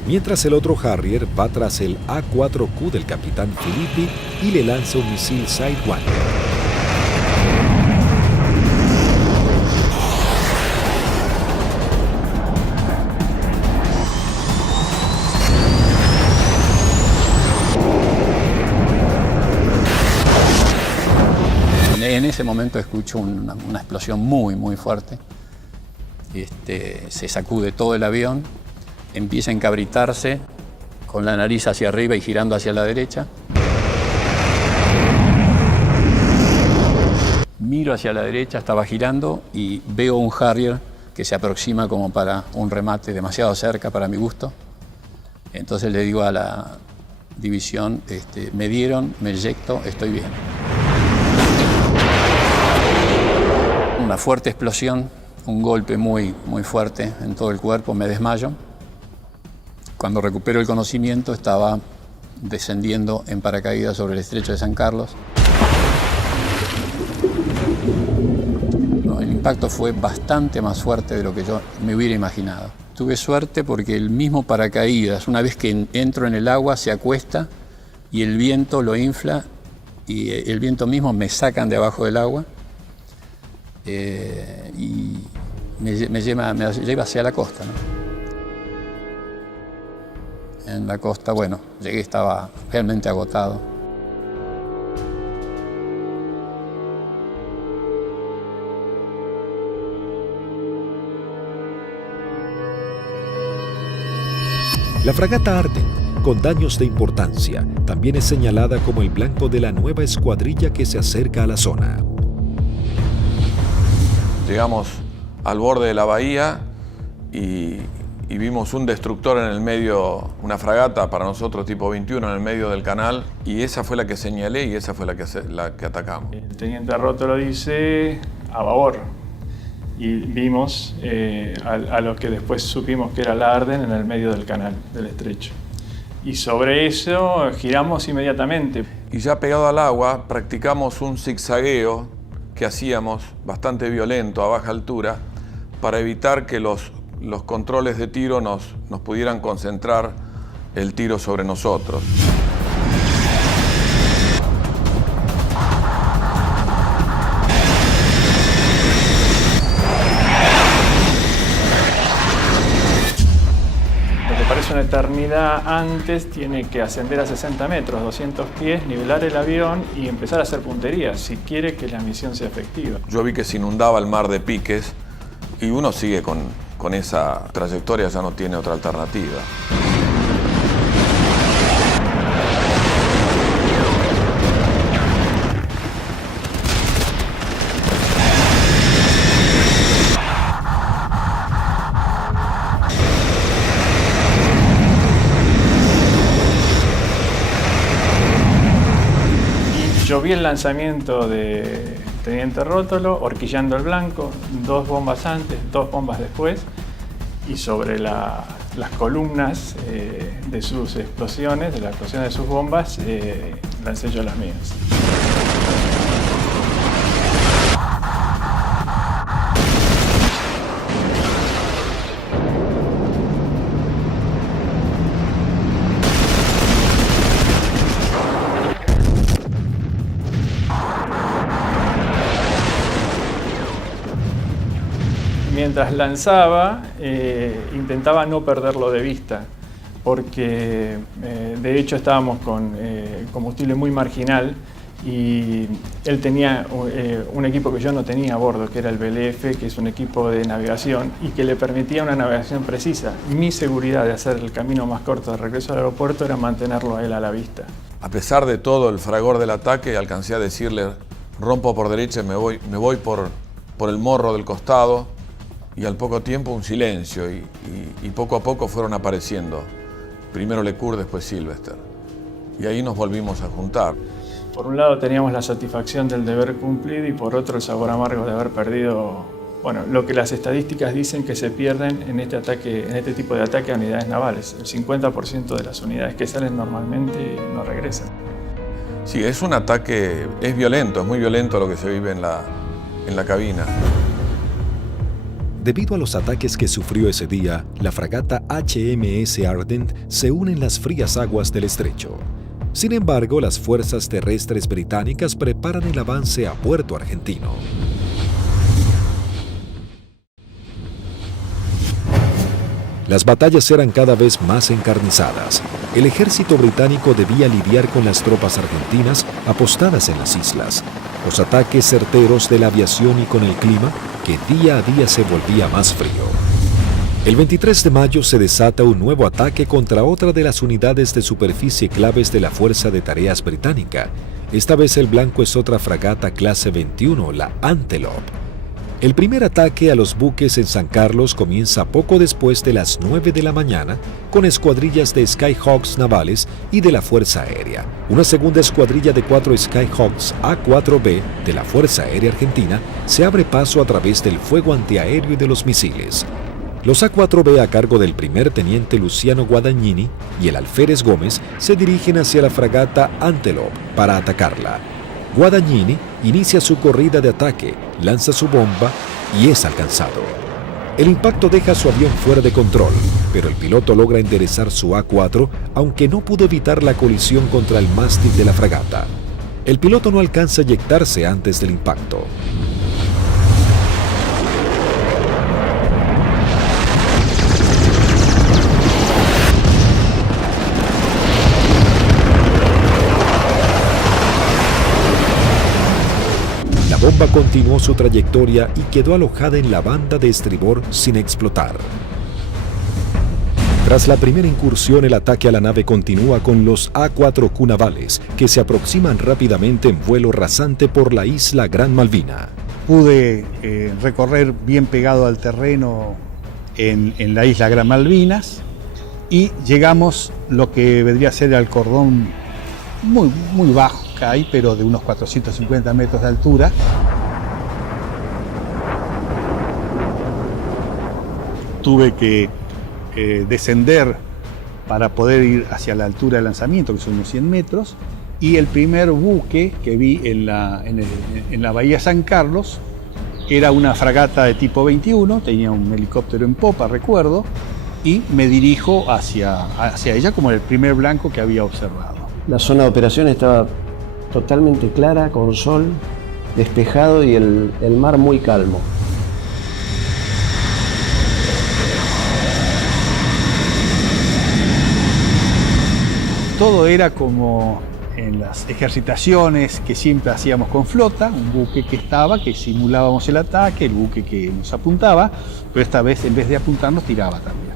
Mientras el otro Harrier va tras el A4Q del capitán Filippi y le lanza un misil Sidewinder. En ese momento escucho una explosión muy fuerte. Se sacude todo el avión, empieza a encabritarse con la nariz hacia arriba y girando hacia la derecha. Miro hacia la derecha, estaba girando y veo un Harrier que se aproxima como para un remate demasiado cerca para mi gusto. Entonces le digo a la división, me dieron, me eyecto, estoy bien. Una fuerte explosión, un golpe muy fuerte en todo el cuerpo, me desmayo. Cuando recupero el conocimiento estaba descendiendo en paracaídas sobre el estrecho de San Carlos. El impacto fue bastante más fuerte de lo que yo me hubiera imaginado. Tuve suerte porque el mismo paracaídas, una vez que entro en el agua, se acuesta y el viento lo infla y el viento mismo me sacan de abajo del agua y me lleva hacia la costa, ¿no? En la costa, bueno, llegué, estaba realmente agotado. La fragata Arden, con daños de importancia, también es señalada como el blanco de la nueva escuadrilla que se acerca a la zona. Llegamos al borde de la bahía y vimos un destructor en el medio, una fragata para nosotros tipo 21 en el medio del canal, y esa fue la que señalé y esa fue la que atacamos. El teniente Rótolo dice a babor y vimos a lo que después supimos que era la Arden en el medio del canal, del estrecho. Y sobre eso giramos inmediatamente. Y ya pegado al agua practicamos un zigzagueo que hacíamos bastante violento a baja altura para evitar que los controles de tiro nos pudieran concentrar el tiro sobre nosotros. Lo que parece una eternidad antes tiene que ascender a 60 metros, 200 pies, nivelar el avión y empezar a hacer puntería si quiere que la misión sea efectiva. Yo vi que se inundaba el mar de piques y uno sigue con esa trayectoria, ya no tiene otra alternativa. Yo vi el lanzamiento de teniente Rótolo, horquillando el blanco, 2 bombas antes, 2 bombas después, y sobre las columnas de sus explosiones, de la explosión de sus bombas, lancé yo las mías. mientras lanzaba, intentaba no perderlo de vista, porque de hecho estábamos con combustible muy marginal y él tenía un equipo que yo no tenía a bordo, que era el BLF, que es un equipo de navegación y que le permitía una navegación precisa. Mi seguridad de hacer el camino más corto de regreso al aeropuerto era mantenerlo a él a la vista. A pesar de todo el fragor del ataque, alcancé a decirle: rompo por derecha y me voy por el morro del costado, y al poco tiempo un silencio y poco a poco fueron apareciendo. Primero Lecour, después Sylvester. Y ahí nos volvimos a juntar. Por un lado teníamos la satisfacción del deber cumplido y por otro el sabor amargo de haber perdido, bueno, lo que las estadísticas dicen que se pierden en este tipo de ataque a unidades navales. El 50% de las unidades que salen normalmente no regresan. Sí, es un ataque, es violento, es muy violento lo que se vive en la cabina. Debido a los ataques que sufrió ese día, la fragata HMS Ardent se une en las frías aguas del estrecho. Sin embargo, las fuerzas terrestres británicas preparan el avance a Puerto Argentino. Las batallas eran cada vez más encarnizadas. El ejército británico debía lidiar con las tropas argentinas apostadas en las islas, los ataques certeros de la aviación y con el clima que día a día se volvía más frío. El 23 de mayo se desata un nuevo ataque contra otra de las unidades de superficie claves de la Fuerza de Tareas británica. Esta vez el blanco es otra fragata clase 21, la Antelope. El primer ataque a los buques en San Carlos comienza poco después de las 9 de la mañana con escuadrillas de Skyhawks navales y de la Fuerza Aérea. Una segunda escuadrilla de 4 Skyhawks A4B de la Fuerza Aérea Argentina se abre paso a través del fuego antiaéreo y de los misiles. Los A4B a cargo del primer teniente Luciano Guadagnini y el alférez Gómez se dirigen hacia la fragata Antelope para atacarla. Guadagnini inicia su corrida de ataque, lanza su bomba y es alcanzado. El impacto deja su avión fuera de control, pero el piloto logra enderezar su A4, aunque no pudo evitar la colisión contra el mástil de la fragata. El piloto no alcanza a eyectarse antes del impacto. La bomba continuó su trayectoria y quedó alojada en la banda de estribor sin explotar. Tras la primera incursión, el ataque a la nave continúa con los A4Q navales, que se aproximan rápidamente en vuelo rasante por la isla Gran Malvina. Pude recorrer bien pegado al terreno en la isla Gran Malvinas y llegamos lo que vendría a ser al cordón muy bajo que hay, pero de unos 450 metros de altura. Tuve que descender para poder ir hacia la altura de lanzamiento, que son unos 100 metros, y el primer buque que vi en la bahía San Carlos era una fragata de tipo 21, tenía un helicóptero en popa, recuerdo, y me dirijo hacia ella como el primer blanco que había observado. La zona de operación estaba totalmente clara, con sol, despejado y el mar muy calmo. Todo era como en las ejercitaciones que siempre hacíamos con flota, un buque que simulábamos el ataque, el buque que nos apuntaba, pero esta vez en vez de apuntarnos tiraba también.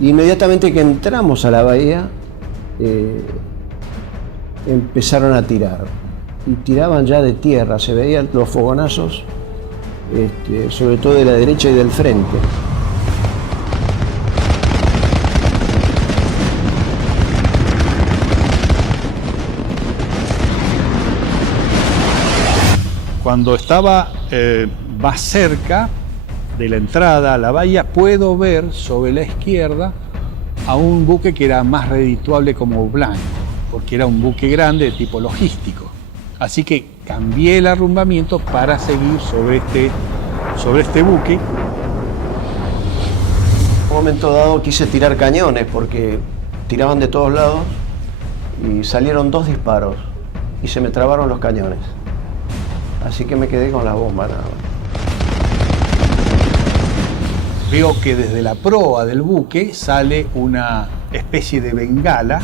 Inmediatamente que entramos a la bahía, empezaron a tirar y tiraban ya de tierra, se veían los fogonazos, sobre todo de la derecha y del frente. Cuando estaba más cerca de la entrada a la bahía, puedo ver sobre la izquierda a un buque que era más redituable como blanco, porque era un buque grande de tipo logístico. Así que cambié el arrumbamiento para seguir sobre este buque. En un momento dado quise tirar cañones porque tiraban de todos lados y salieron 2 disparos y se me trabaron los cañones. Así que me quedé con la bomba nada más. veo que desde la proa del buque sale una especie de bengala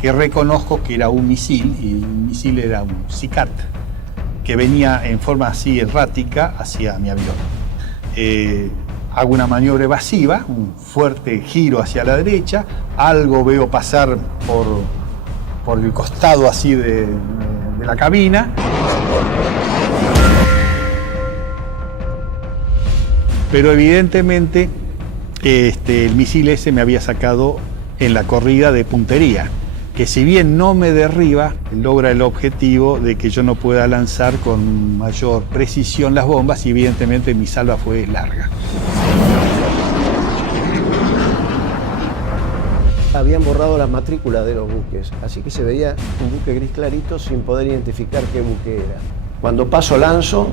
que reconozco que era un misil, y el misil era un SICAT, que venía en forma así errática hacia mi avión. Hago una maniobra evasiva, un fuerte giro hacia la derecha, algo veo pasar por el costado así de la cabina. Pero evidentemente el misil ese me había sacado en la corrida de puntería, que si bien no me derriba, logra el objetivo de que yo no pueda lanzar con mayor precisión las bombas, y evidentemente mi salva fue larga. Habían borrado las matrículas de los buques, así que se veía un buque gris clarito sin poder identificar qué buque era. Cuando paso lanzo,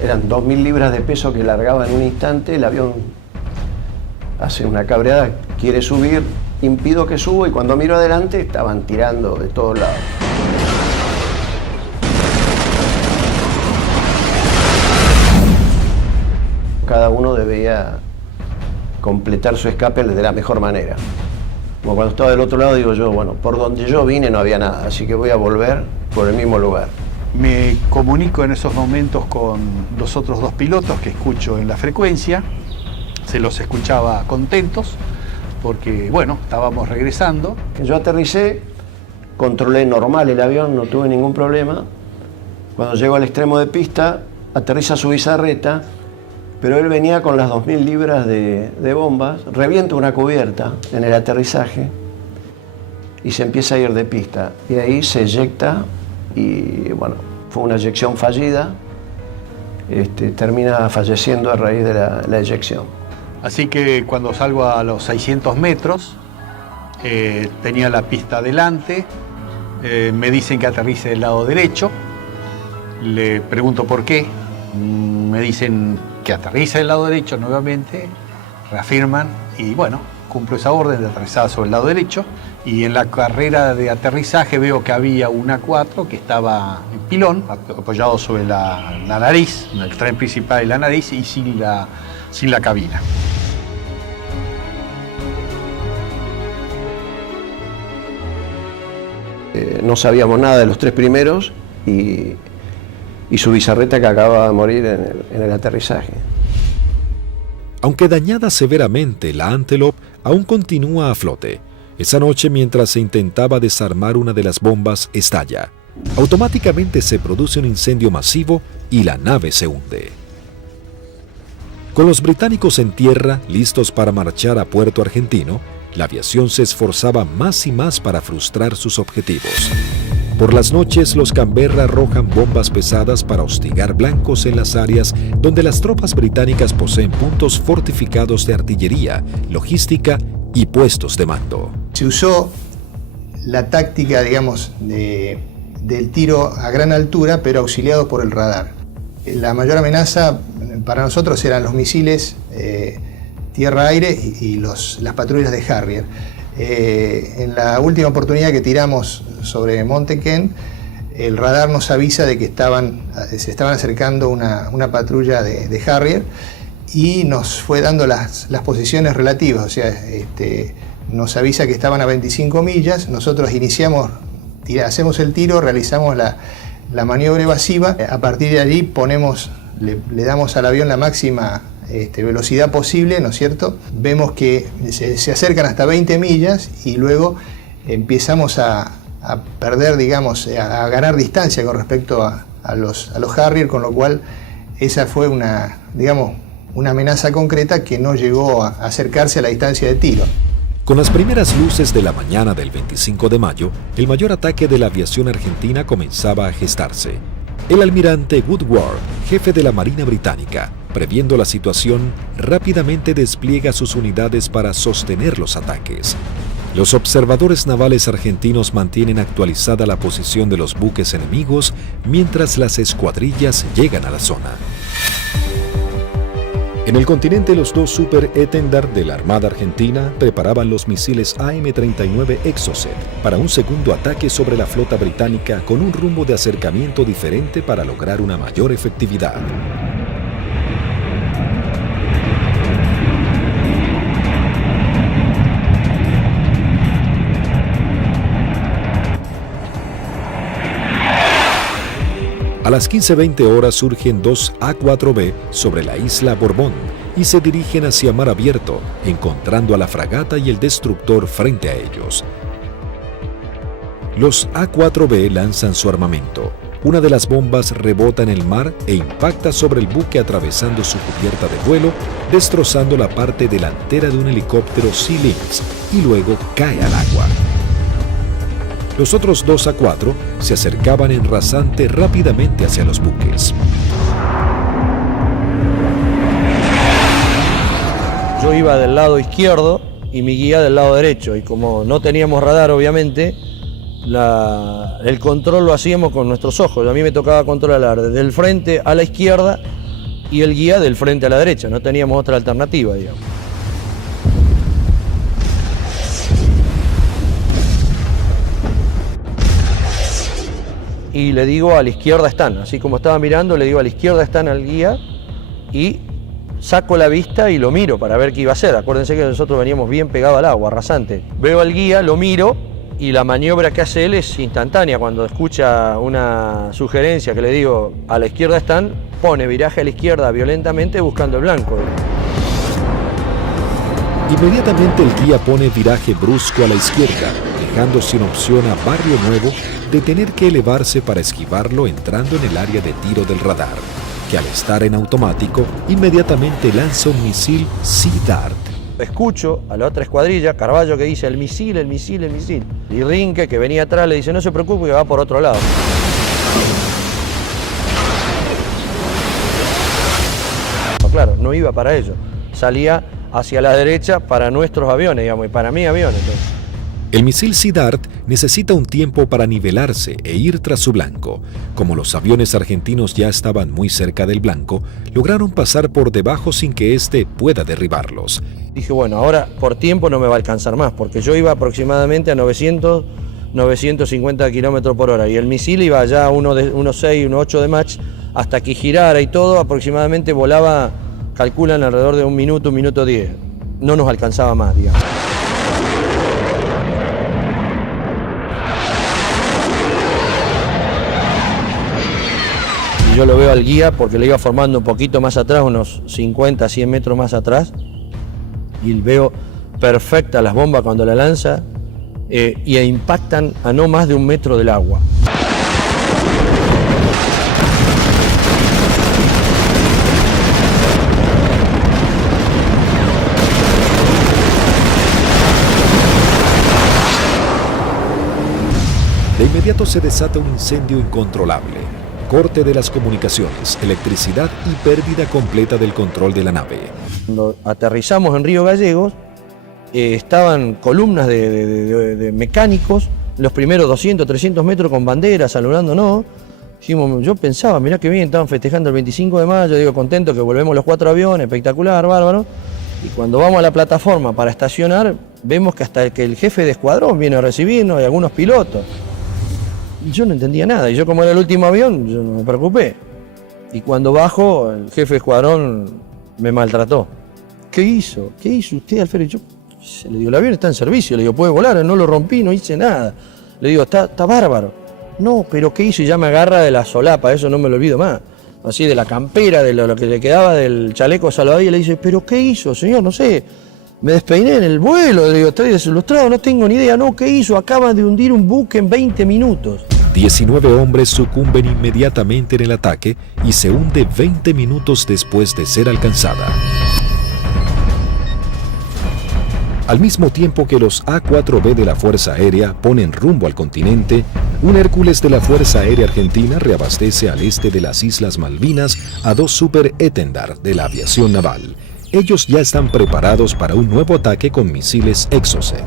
eran 2.000 libras de peso que largaba en un instante, el avión hace una cabreada, quiere subir, impido que subo, y cuando miro adelante estaban tirando de todos lados. Cada uno debía completar su escape de la mejor manera. Como cuando estaba del otro lado, digo yo, bueno, por donde yo vine no había nada, así que voy a volver por el mismo lugar. Me comunico en esos momentos con los otros dos pilotos que escucho en la frecuencia. Se los escuchaba contentos porque, bueno, estábamos regresando. Yo aterricé, controlé normal el avión, no tuve ningún problema. Cuando llego al extremo de pista, aterriza su bizarreta, pero él venía con las 2.000 libras de bombas, revienta una cubierta en el aterrizaje y se empieza a ir de pista. Y ahí se eyecta y, bueno, fue una eyección fallida. Termina falleciendo a raíz de la eyección. Así que cuando salgo a los 600 metros, tenía la pista adelante, me dicen que aterrice del lado derecho, le pregunto por qué, me dicen que aterrice del lado derecho nuevamente, reafirman y bueno, cumplo esa orden de aterrizar sobre el lado derecho, y en la carrera de aterrizaje veo que había un A4 que estaba en pilón, apoyado sobre la nariz, en el tren principal de la nariz y sin la cabina. No sabíamos nada de los tres primeros y su bizarreta que acababa de morir en el aterrizaje. Aunque dañada severamente, la Antelope aún continúa a flote. Esa noche, mientras se intentaba desarmar una de las bombas, estalla. Automáticamente se produce un incendio masivo y la nave se hunde. Con los británicos en tierra, listos para marchar a Puerto Argentino, la aviación se esforzaba más y más para frustrar sus objetivos. Por las noches, los Canberra arrojan bombas pesadas para hostigar blancos en las áreas donde las tropas británicas poseen puntos fortificados de artillería, logística y puestos de mando. Se usó la táctica, digamos, del tiro a gran altura, pero auxiliado por el radar. La mayor amenaza para nosotros eran los misiles tierra-aire y las patrullas de Harrier. En la última oportunidad que tiramos sobre Monte Kent, el radar nos avisa de que se estaban acercando una patrulla de Harrier y nos fue dando las posiciones relativas, o sea, nos avisa que estaban a 25 millas, nosotros hacemos el tiro, realizamos la maniobra evasiva, a partir de allí le damos al avión la máxima velocidad posible, ¿no es cierto? Vemos que se acercan hasta 20 millas y luego empezamos a perder, digamos, a ganar distancia con respecto a los Harrier, con lo cual esa fue una amenaza concreta que no llegó a acercarse a la distancia de tiro. Con las primeras luces de la mañana del 25 de mayo, el mayor ataque de la aviación argentina comenzaba a gestarse. El almirante Woodward, jefe de la Marina Británica, previendo la situación, rápidamente despliega sus unidades para sostener los ataques. Los observadores navales argentinos mantienen actualizada la posición de los buques enemigos mientras las escuadrillas llegan a la zona. En el continente, los dos Super Étendard de la Armada Argentina preparaban los misiles AM-39 Exocet para un segundo ataque sobre la flota británica con un rumbo de acercamiento diferente para lograr una mayor efectividad. A las 15:20 horas surgen dos A4B sobre la isla Borbón y se dirigen hacia mar abierto, encontrando a la fragata y el destructor frente a ellos. Los A4B lanzan su armamento. Una de las bombas rebota en el mar e impacta sobre el buque atravesando su cubierta de vuelo, destrozando la parte delantera de un helicóptero Sea Lynx y luego cae al agua. Los otros dos A4 se acercaban en rasante rápidamente hacia los buques. Yo iba del lado izquierdo y mi guía del lado derecho, y como no teníamos radar obviamente, el control lo hacíamos con nuestros ojos. A mí me tocaba controlar desde el frente a la izquierda y el guía del frente a la derecha, no teníamos otra alternativa, digamos. Y le digo, a la izquierda están, así como estaba mirando, le digo, a la izquierda están al guía, y saco la vista y lo miro para ver qué iba a hacer. Acuérdense que nosotros veníamos bien pegados al agua, rasante. Veo al guía, lo miro, y la maniobra que hace él es instantánea. Cuando escucha una sugerencia que le digo, a la izquierda están, pone viraje a la izquierda violentamente buscando el blanco. Inmediatamente el guía pone viraje brusco a la izquierda, dejando sin opción a Barrio Nuevo de tener que elevarse para esquivarlo entrando en el área de tiro del radar, que al estar en automático, inmediatamente lanza un misil Sea Dart. Escucho a la otra escuadrilla, Carballo, que dice el misil, el misil, el misil. Y Rinque, que venía atrás, le dice, no se preocupe, que va por otro lado. Claro, no iba para ello. Salía hacia la derecha para nuestros aviones, digamos, y para mi avión. Entonces. El misil Sea Dart necesita un tiempo para nivelarse e ir tras su blanco. Como los aviones argentinos ya estaban muy cerca del blanco, lograron pasar por debajo sin que éste pueda derribarlos. Dije, bueno, ahora por tiempo no me va a alcanzar más, porque yo iba aproximadamente a 950 kilómetros por hora y el misil iba ya a 1.6, 1.8 de Mach, hasta que girara y todo, aproximadamente volaba, calculan alrededor de un minuto 10. No nos alcanzaba más, digamos. Yo lo veo al guía porque le iba formando un poquito más atrás, unos 50, 100 metros más atrás, y veo perfecta las bombas cuando la lanza y impactan a no más de 1 metro del agua. De inmediato se desata un incendio incontrolable. Corte de las comunicaciones, electricidad y pérdida completa del control de la nave. Cuando aterrizamos en Río Gallegos, estaban columnas de mecánicos, los primeros 200, 300 metros con banderas, saludándonos. Yo pensaba, mirá qué bien, estaban festejando el 25 de mayo, digo, contento que volvemos los 4 aviones, espectacular, bárbaro. Y cuando vamos a la plataforma para estacionar, vemos que hasta el jefe de escuadrón viene a recibirnos y algunos pilotos. Yo no entendía nada, y yo como era el último avión, yo no me preocupé. Y cuando bajo, el jefe de escuadrón me maltrató. ¿Qué hizo? ¿Qué hizo usted, Alfredo? Yo le digo, el avión está en servicio, le digo, puede volar, no lo rompí, no hice nada. Le digo, está bárbaro. No, pero ¿qué hizo? Y ya me agarra de la solapa, eso no me lo olvido más. Así de la campera, de lo que le quedaba del chaleco salvavidas, y le dice, ¿pero qué hizo, señor? No sé. Me despeiné en el vuelo, le digo, estoy desilustrado, no tengo ni idea. No, ¿qué hizo? Acaba de hundir un buque en 20 minutos. 19 hombres sucumben inmediatamente en el ataque y se hunde 20 minutos después de ser alcanzada. Al mismo tiempo que los A4B de la Fuerza Aérea ponen rumbo al continente, un Hércules de la Fuerza Aérea Argentina reabastece al este de las Islas Malvinas a 2 Super Étendard de la aviación naval. Ellos ya están preparados para un nuevo ataque con misiles Exocet.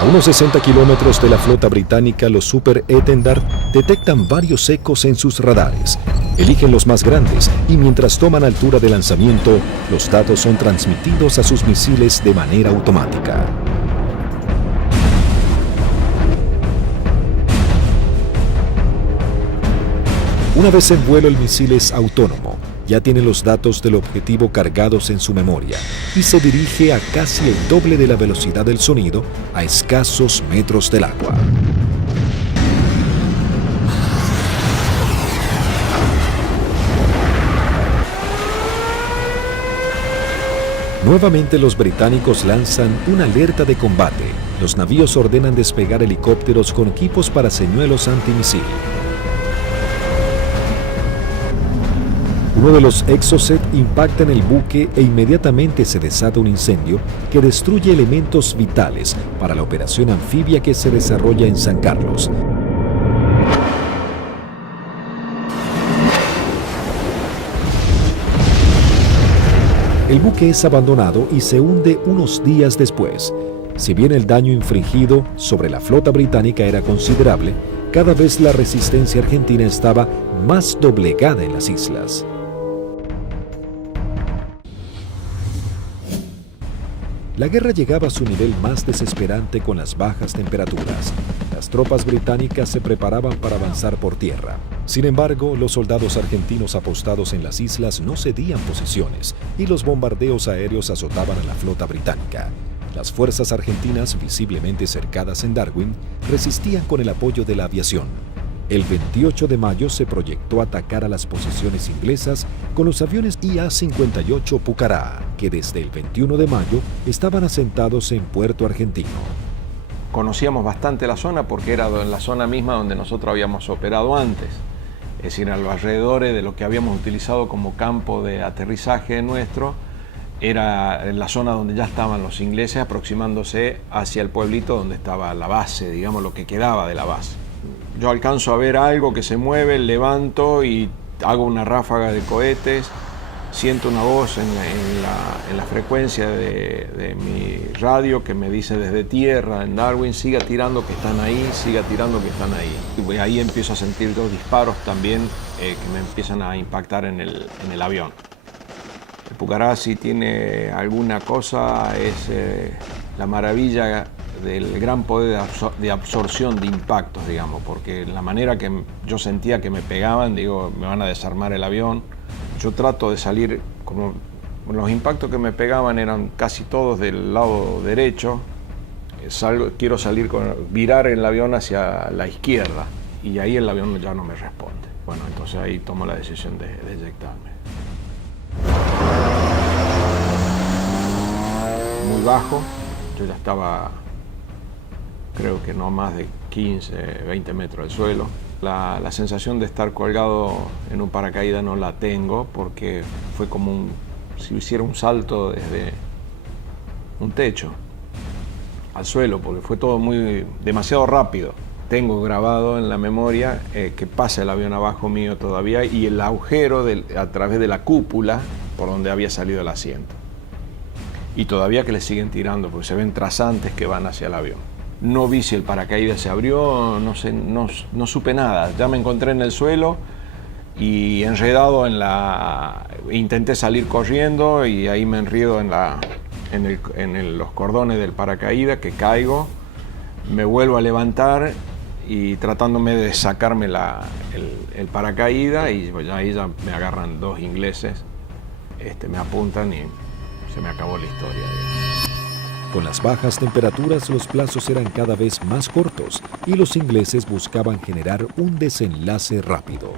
A unos 60 kilómetros de la flota británica, los Super Étendard detectan varios ecos en sus radares. Eligen los más grandes y mientras toman altura de lanzamiento, los datos son transmitidos a sus misiles de manera automática. Una vez en vuelo, el misil es autónomo. ya tiene los datos del objetivo cargados en su memoria y se dirige a casi el doble de la velocidad del sonido a escasos metros del agua. Nuevamente los británicos lanzan una alerta de combate. Los navíos ordenan despegar helicópteros con equipos para señuelos antimisil. Uno de los Exocet impacta en el buque e inmediatamente se desata un incendio que destruye elementos vitales para la operación anfibia que se desarrolla en San Carlos. El buque es abandonado y se hunde unos días después. Si bien el daño infligido sobre la flota británica era considerable, cada vez la resistencia argentina estaba más doblegada en las islas. La guerra llegaba a su nivel más desesperante con las bajas temperaturas. Las tropas británicas se preparaban para avanzar por tierra. Sin embargo, los soldados argentinos apostados en las islas no cedían posiciones y los bombardeos aéreos azotaban a la flota británica. Las fuerzas argentinas, visiblemente cercadas en Darwin, resistían con el apoyo de la aviación. El 28 de mayo se proyectó atacar a las posiciones inglesas con los aviones IA-58 Pucará, que desde el 21 de mayo estaban asentados en Puerto Argentino. Conocíamos bastante la zona porque era en la zona misma donde nosotros habíamos operado antes. Es decir, a los alrededores de lo que habíamos utilizado como campo de aterrizaje nuestro, era en la zona donde ya estaban los ingleses aproximándose hacia el pueblito donde estaba la base, digamos, lo que quedaba de la base. Yo alcanzo a ver algo que se mueve, levanto y hago una ráfaga de cohetes, siento una voz en la frecuencia de mi radio que me dice desde tierra, en Darwin, siga tirando que están ahí, siga tirando que están ahí. Y ahí empiezo a sentir dos disparos también que me empiezan a impactar en el avión. El Pucará, si tiene alguna cosa, es la maravilla del gran poder de absorción de impactos, digamos, porque la manera que yo sentía que me pegaban, digo, me van a desarmar el avión. Yo trato de salir, como los impactos que me pegaban eran casi todos del lado derecho, quiero virar el avión hacia la izquierda y ahí el avión ya no me responde. Bueno, entonces ahí tomo la decisión de eyectarme. Muy bajo, yo ya estaba, creo que no más de 15, 20 metros del suelo. La sensación de estar colgado en un paracaídas no la tengo porque fue como si hiciera un salto desde un techo al suelo, porque fue todo demasiado rápido. Tengo grabado en la memoria que pasa el avión abajo mío todavía y el agujero a través de la cúpula por donde había salido el asiento. Y todavía que le siguen tirando porque se ven trazantes que van hacia el avión. No vi si el paracaídas se abrió, no sé, no supe nada. Ya me encontré en el suelo y enredado intenté salir corriendo y ahí me enredo en los cordones del paracaídas, que caigo, me vuelvo a levantar y tratándome de sacarme el paracaídas y pues ahí ya me agarran dos ingleses, me apuntan y se me acabó la historia. Con las bajas temperaturas, los plazos eran cada vez más cortos y los ingleses buscaban generar un desenlace rápido.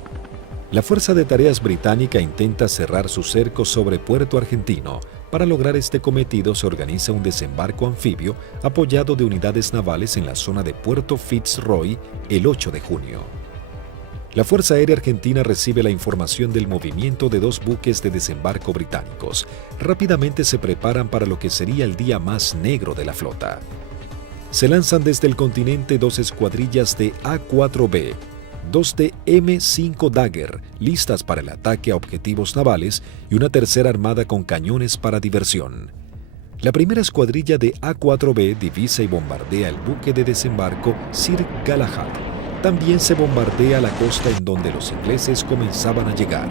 La Fuerza de Tareas británica intenta cerrar su cerco sobre Puerto Argentino. Para lograr este cometido se organiza un desembarco anfibio apoyado de unidades navales en la zona de Puerto Fitzroy el 8 de junio. La Fuerza Aérea Argentina recibe la información del movimiento de dos buques de desembarco británicos. Rápidamente se preparan para lo que sería el día más negro de la flota. Se lanzan desde el continente dos escuadrillas de A4B, dos de M5 Dagger, listas para el ataque a objetivos navales, y una tercera armada con cañones para diversión. La primera escuadrilla de A4B divisa y bombardea el buque de desembarco Sir Galahad. También se bombardea la costa en donde los ingleses comenzaban a llegar.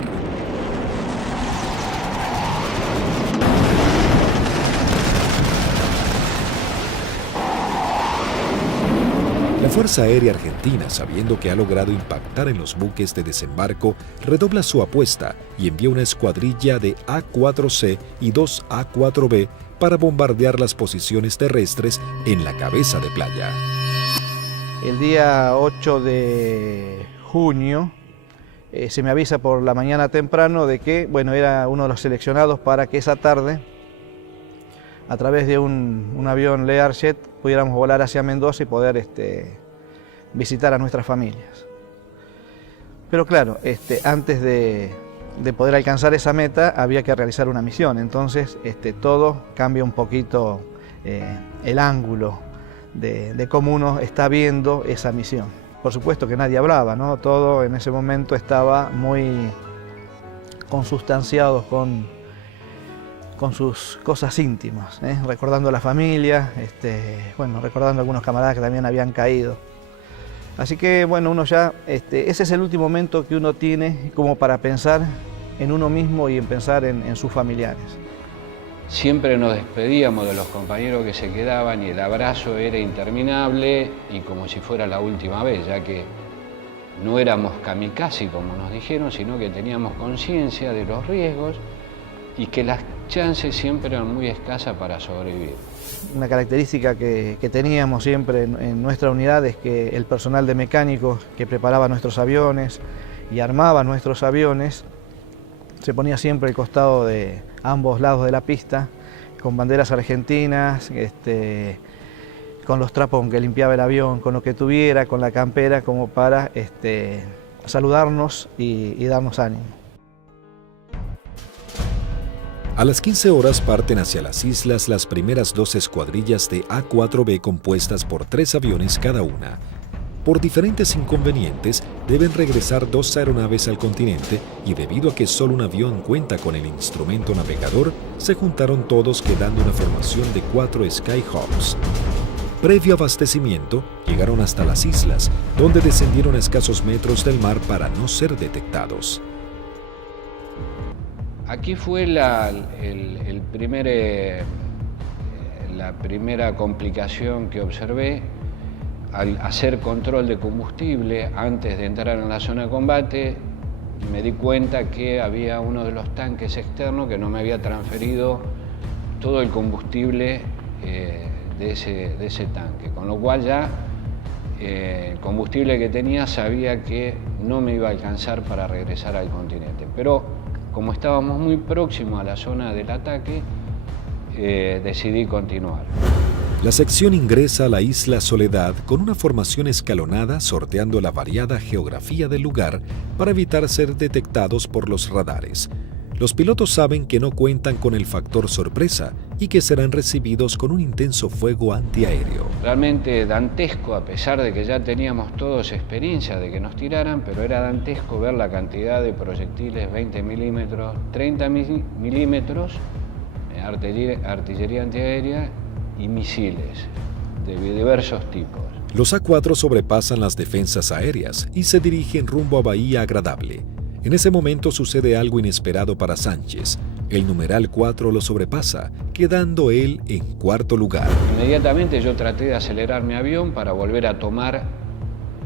La Fuerza Aérea Argentina, sabiendo que ha logrado impactar en los buques de desembarco, redobla su apuesta y envía una escuadrilla de A-4C y 2 A-4B para bombardear las posiciones terrestres en la cabeza de playa. El día 8 de junio se me avisa por la mañana temprano de que, bueno, era uno de los seleccionados para que esa tarde, a través de un avión Learjet, pudiéramos volar hacia Mendoza y poder visitar a nuestras familias. Pero claro, antes de poder alcanzar esa meta había que realizar una misión, entonces todo cambia un poquito el ángulo de cómo uno está viendo esa misión. Por supuesto que nadie hablaba, ¿no? Todo en ese momento estaba muy consustanciado con sus cosas íntimas, recordando a la familia, bueno, recordando a algunos camaradas que también habían caído. Así que bueno, uno ya, ese es el último momento que uno tiene como para pensar en uno mismo y en pensar en sus familiares. Siempre nos despedíamos de los compañeros que se quedaban y el abrazo era interminable y como si fuera la última vez, ya que no éramos kamikaze como nos dijeron, sino que teníamos conciencia de los riesgos y que las chances siempre eran muy escasas para sobrevivir. Una característica que teníamos siempre en nuestra unidad es que el personal de mecánicos que preparaba nuestros aviones y armaba nuestros aviones se ponía siempre al costado de ambos lados de la pista, con banderas argentinas, con los trapos con que limpiaba el avión, con lo que tuviera, con la campera, como para saludarnos y darnos ánimo. A las 15 horas parten hacia las islas las primeras 2 escuadrillas de A-4B compuestas por 3 aviones cada una. Por diferentes inconvenientes, deben regresar 2 aeronaves al continente y debido a que solo un avión cuenta con el instrumento navegador, se juntaron todos quedando una formación de 4 Skyhawks. Previo abastecimiento, llegaron hasta las islas, donde descendieron a escasos metros del mar para no ser detectados. Aquí fue la primera complicación que observé. Al hacer control de combustible antes de entrar en la zona de combate, me di cuenta que había uno de los tanques externos que no me había transferido todo el combustible de ese tanque, con lo cual ya el combustible que tenía sabía que no me iba a alcanzar para regresar al continente. Pero como estábamos muy próximos a la zona del ataque, decidí continuar. La sección ingresa a la isla Soledad con una formación escalonada sorteando la variada geografía del lugar para evitar ser detectados por los radares. Los pilotos saben que no cuentan con el factor sorpresa y que serán recibidos con un intenso fuego antiaéreo. Realmente dantesco, a pesar de que ya teníamos todos experiencia de que nos tiraran, pero era dantesco ver la cantidad de proyectiles 20 milímetros, 30 milímetros, artillería antiaérea y misiles de diversos tipos. Los A-4 sobrepasan las defensas aéreas y se dirigen rumbo a Bahía Agradable. En ese momento sucede algo inesperado para Sánchez. El numeral 4 lo sobrepasa, quedando él en cuarto lugar. Inmediatamente yo traté de acelerar mi avión para volver a tomar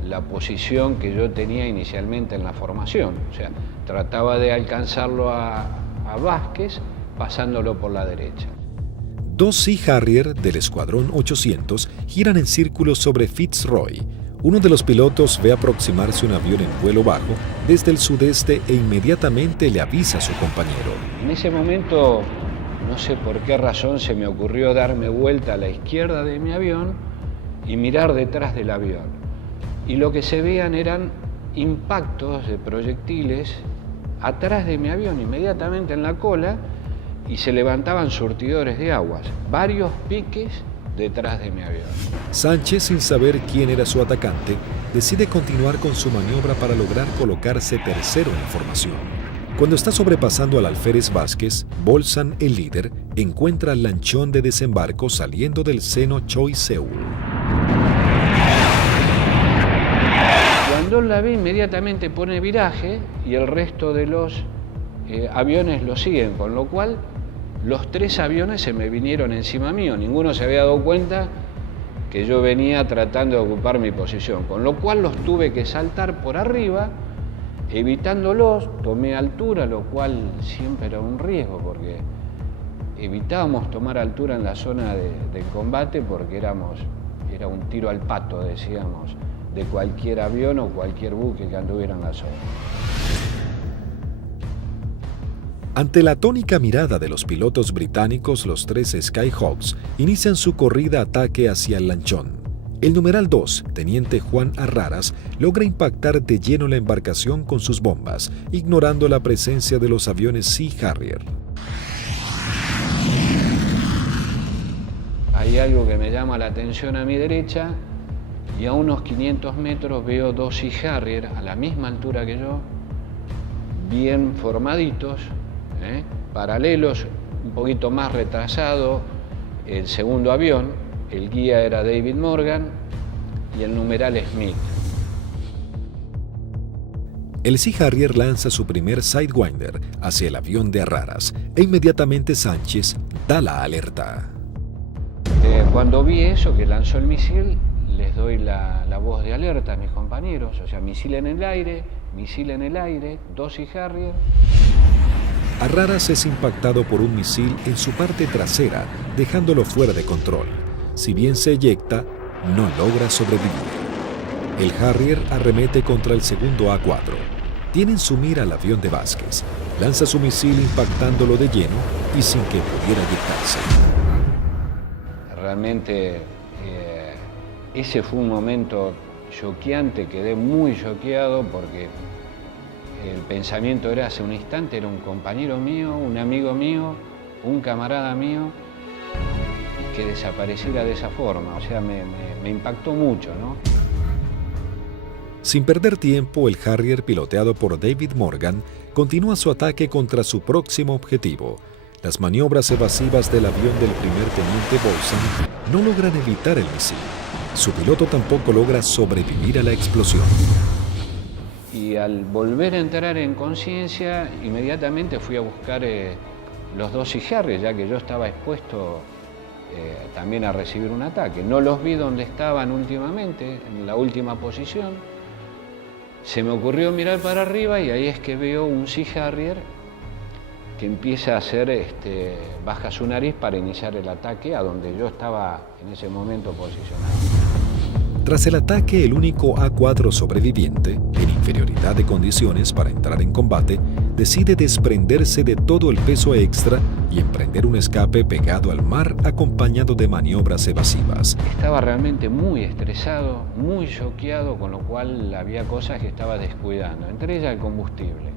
la posición que yo tenía inicialmente en la formación. O sea, trataba de alcanzarlo a Vázquez pasándolo por la derecha. 2 Sea Harrier del Escuadrón 800 giran en círculo sobre Fitzroy. Uno de los pilotos ve aproximarse un avión en vuelo bajo desde el sudeste e inmediatamente le avisa a su compañero. En ese momento, no sé por qué razón, se me ocurrió darme vuelta a la izquierda de mi avión y mirar detrás del avión. Y lo que se veían eran impactos de proyectiles atrás de mi avión, inmediatamente en la cola, y se levantaban surtidores de aguas, varios piques detrás de mi avión. Sánchez, sin saber quién era su atacante, decide continuar con su maniobra para lograr colocarse tercero en la formación. Cuando está sobrepasando al alférez Vázquez, Bolsan, el líder, encuentra al lanchón de desembarco saliendo del seno Choi Seul. Cuando la ve, inmediatamente pone viraje y el resto de los aviones lo siguen, con lo cual los 3 aviones se me vinieron encima mío. Ninguno se había dado cuenta que yo venía tratando de ocupar mi posición, con lo cual los tuve que saltar por arriba, evitándolos, tomé altura, lo cual siempre era un riesgo, porque evitábamos tomar altura en la zona de combate porque era un tiro al pato, decíamos, de cualquier avión o cualquier buque que anduviera en la zona. Ante la atónica mirada de los pilotos británicos, los 3 Skyhawks inician su corrida ataque hacia el lanchón. El numeral 2, teniente Juan Arraras, logra impactar de lleno la embarcación con sus bombas, ignorando la presencia de los aviones Sea Harrier. Hay algo que me llama la atención a mi derecha y a unos 500 metros veo 2 Sea Harrier a la misma altura que yo, bien formaditos, paralelos, un poquito más retrasado el segundo avión, el guía era David Morgan y el numeral Smith. El Sea Harrier lanza su primer Sidewinder hacia el avión de Arraras e inmediatamente Sánchez da la alerta. Cuando vi eso, que lanzó el misil, les doy la voz de alerta a mis compañeros, o sea, misil en el aire, 2 Sea Harrier. Arraras es impactado por un misil en su parte trasera, dejándolo fuera de control. Si bien se eyecta, no logra sobrevivir. El Harrier arremete contra el segundo A4. Tiene en su mira al avión de Vázquez. Lanza su misil impactándolo de lleno y sin que pudiera eyectarse. Realmente ese fue un momento choqueante, quedé muy choqueado porque el pensamiento era hace un instante, era un compañero mío, un amigo mío, un camarada mío, que desapareciera de esa forma, o sea, me impactó mucho, ¿no? Sin perder tiempo, el Harrier, piloteado por David Morgan, continúa su ataque contra su próximo objetivo. Las maniobras evasivas del avión del primer teniente Bolson no logran evitar el misil. Su piloto tampoco logra sobrevivir a la explosión. Y al volver a entrar en conciencia, inmediatamente fui a buscar los 2 Sea Harrier, ya que yo estaba expuesto también a recibir un ataque. No los vi donde estaban últimamente, en la última posición. Se me ocurrió mirar para arriba y ahí es que veo un Sea Harrier que empieza a hacer, baja su nariz para iniciar el ataque a donde yo estaba en ese momento posicionado. Tras el ataque, el único A4 sobreviviente, en inferioridad de condiciones para entrar en combate, decide desprenderse de todo el peso extra y emprender un escape pegado al mar acompañado de maniobras evasivas. Estaba realmente muy estresado, muy choqueado, con lo cual había cosas que estaba descuidando, entre ellas el combustible.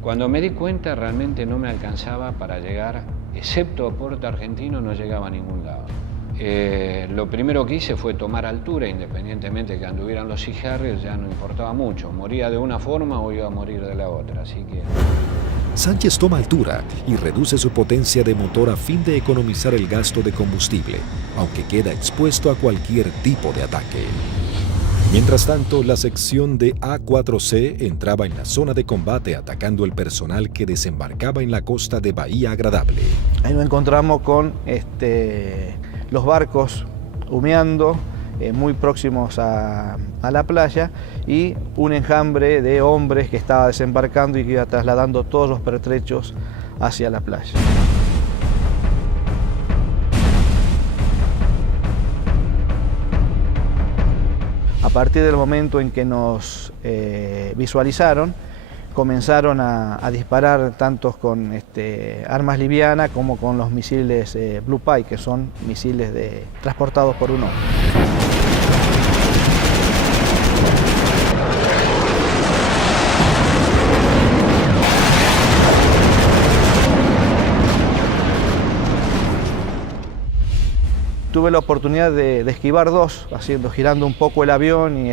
Cuando me di cuenta, realmente no me alcanzaba para llegar, excepto a Puerto Argentino, no llegaba a ningún lado. Lo primero que hice fue tomar altura, independientemente de que anduvieran los Sea Harrier, ya no importaba mucho. Moría de una forma o iba a morir de la otra, así que... Sánchez toma altura y reduce su potencia de motor a fin de economizar el gasto de combustible, aunque queda expuesto a cualquier tipo de ataque. Mientras tanto, la sección de A4C entraba en la zona de combate atacando el personal que desembarcaba en la costa de Bahía Agradable. Ahí nos encontramos con los barcos humeando, muy próximos a la playa, y un enjambre de hombres que estaba desembarcando y que iba trasladando todos los pertrechos hacia la playa. A partir del momento en que nos visualizaron, comenzaron a disparar tanto con armas livianas como con los misiles Blue Pie, que son misiles transportados por un hombre. Tuve la oportunidad de esquivar 2, girando un poco el avión y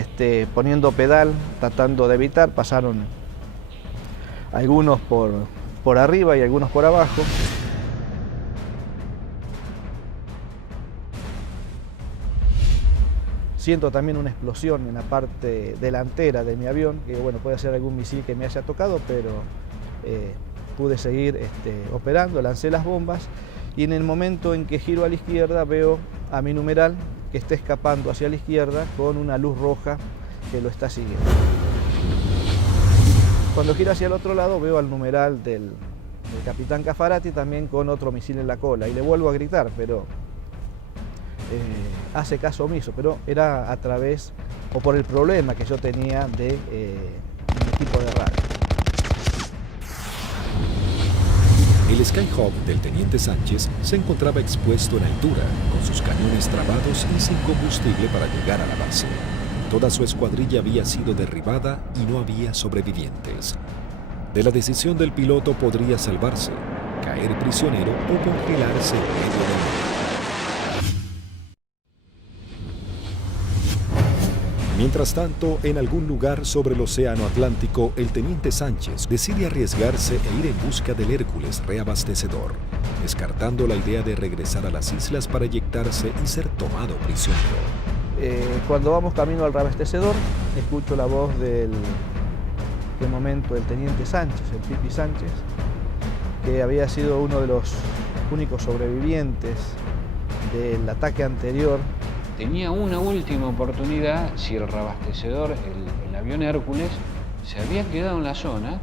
poniendo pedal, tratando de evitar. Pasaron algunos por arriba y algunos por abajo. Siento también una explosión en la parte delantera de mi avión, que bueno, puede ser algún misil que me haya tocado, pero pude seguir operando, lancé las bombas y en el momento en que giro a la izquierda veo a mi numeral que está escapando hacia la izquierda con una luz roja que lo está siguiendo. Cuando gira hacia el otro lado veo al numeral del capitán Caffarati también con otro misil en la cola y le vuelvo a gritar, pero hace caso omiso, pero era a través o por el problema que yo tenía de mi equipo de radio. El Skyhawk del teniente Sánchez se encontraba expuesto en altura, con sus cañones trabados y sin combustible para llegar a la base. Toda su escuadrilla había sido derribada y no había sobrevivientes. De la decisión del piloto podría salvarse, caer prisionero o congelarse en medio del mar. Mientras tanto, en algún lugar sobre el océano Atlántico, el teniente Sánchez decide arriesgarse e ir en busca del Hércules reabastecedor, descartando la idea de regresar a las islas para eyectarse y ser tomado prisionero. Cuando vamos camino al reabastecedor, escucho la voz del momento del teniente Sánchez, el Pipi Sánchez, que había sido uno de los únicos sobrevivientes del ataque anterior. Tenía una última oportunidad si el reabastecedor, el avión Hércules, se había quedado en la zona,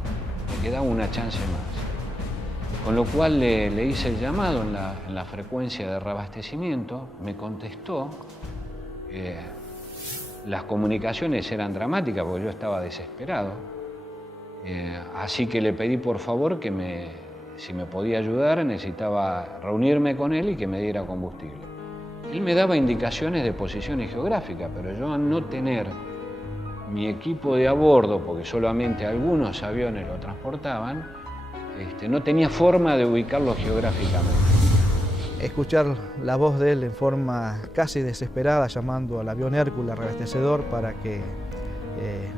le quedaba una chance más. Con lo cual le hice el llamado en la frecuencia de reabastecimiento, me contestó. Las comunicaciones eran dramáticas porque yo estaba desesperado. Así que le pedí por favor que si me podía ayudar, necesitaba reunirme con él y que me diera combustible. Él me daba indicaciones de posiciones geográficas, pero yo al no tener mi equipo de a bordo, porque solamente algunos aviones lo transportaban, no tenía forma de ubicarlo geográficamente. Escuchar la voz de él en forma casi desesperada, llamando al avión Hércules reabastecedor para que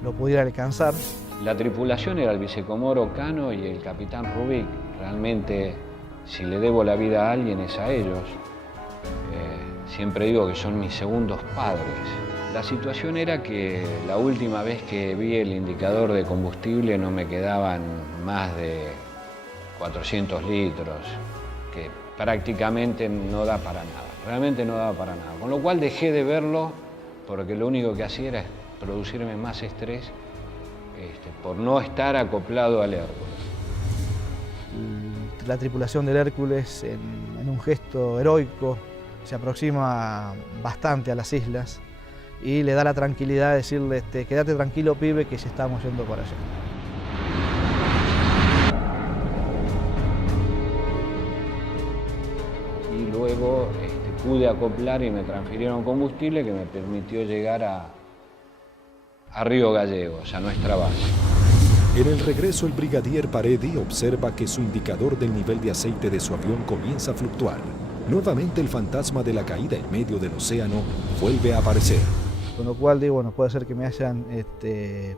lo pudiera alcanzar. La tripulación era el vicecomoro Cano y el capitán Rubik. Realmente, si le debo la vida a alguien es a ellos. Siempre digo que son mis segundos padres. La situación era que la última vez que vi el indicador de combustible no me quedaban más de 400 litros, que prácticamente no da para nada, realmente no daba para nada. Con lo cual dejé de verlo porque lo único que hacía era producirme más estrés por no estar acoplado al Hércules. La tripulación del Hércules, en un gesto heroico, se aproxima bastante a las islas y le da la tranquilidad de decirle, quédate tranquilo, pibe, que ya estamos yendo por allá. Y luego pude acoplar y me transfirieron combustible que me permitió llegar a Río Gallegos, a nuestra base. En el regreso, el brigadier Paredi observa que su indicador del nivel de aceite de su avión comienza a fluctuar. Nuevamente el fantasma de la caída en medio del océano vuelve a aparecer. Con lo cual digo, bueno, puede ser que me hayan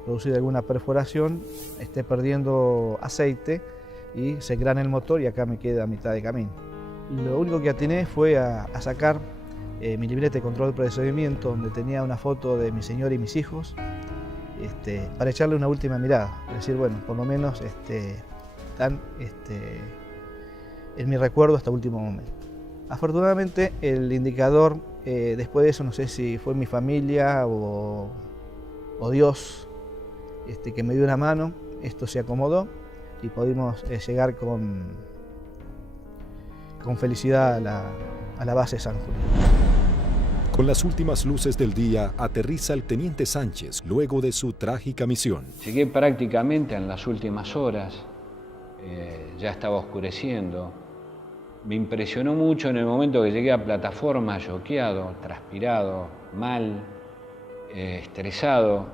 producido alguna perforación, esté perdiendo aceite y se engrana el motor y acá me queda a mitad de camino. Lo único que atiné fue a sacar mi libreta de control de procedimiento donde tenía una foto de mi señora y mis hijos para echarle una última mirada. Es decir, bueno, por lo menos están en mi recuerdo hasta el último momento. Afortunadamente el indicador, después de eso, no sé si fue mi familia o Dios que me dio una mano, esto se acomodó y pudimos llegar con felicidad a la base San Julián. Con las últimas luces del día, aterriza el teniente Sánchez luego de su trágica misión. Llegué prácticamente en las últimas horas, ya estaba oscureciendo. Me impresionó mucho en el momento que llegué a plataforma, choqueado, transpirado, mal, estresado,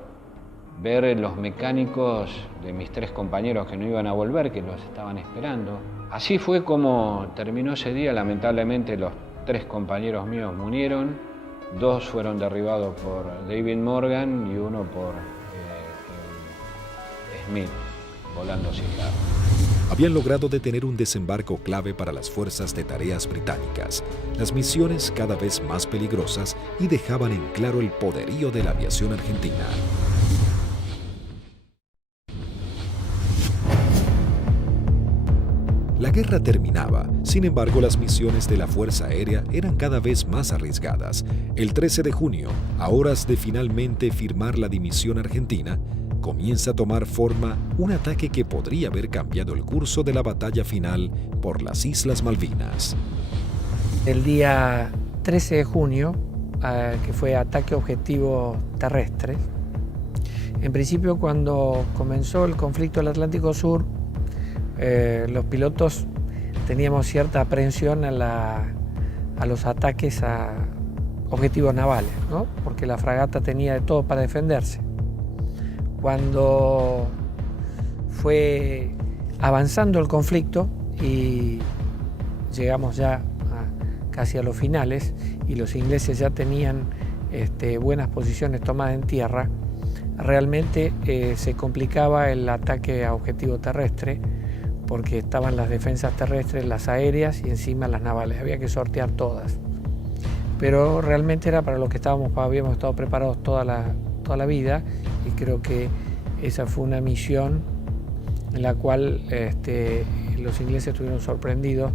ver los mecánicos de mis 3 compañeros que no iban a volver, que los estaban esperando. Así fue como terminó ese día. Lamentablemente los 3 compañeros míos murieron, 2 fueron derribados por David Morgan y 1 por Smith, volando cigarro. Habían logrado detener un desembarco clave para las fuerzas de tareas británicas, las misiones cada vez más peligrosas y dejaban en claro el poderío de la aviación argentina. La guerra terminaba, sin embargo las misiones de la Fuerza Aérea eran cada vez más arriesgadas. El 13 de junio, a horas de finalmente firmar la dimisión argentina, comienza a tomar forma un ataque que podría haber cambiado el curso de la batalla final por las Islas Malvinas. El día 13 de junio, que fue ataque objetivo terrestre, en principio cuando comenzó el conflicto del Atlántico Sur, los pilotos teníamos cierta aprehensión a los ataques a objetivos navales, ¿no? Porque la fragata tenía de todo para defenderse. Cuando fue avanzando el conflicto y llegamos ya casi a los finales y los ingleses ya tenían buenas posiciones tomadas en tierra, realmente se complicaba el ataque a objetivo terrestre porque estaban las defensas terrestres, las aéreas y encima las navales. Había que sortear todas. Pero realmente era para lo que habíamos estado preparados toda la vida y creo que esa fue una misión en la cual los ingleses estuvieron sorprendidos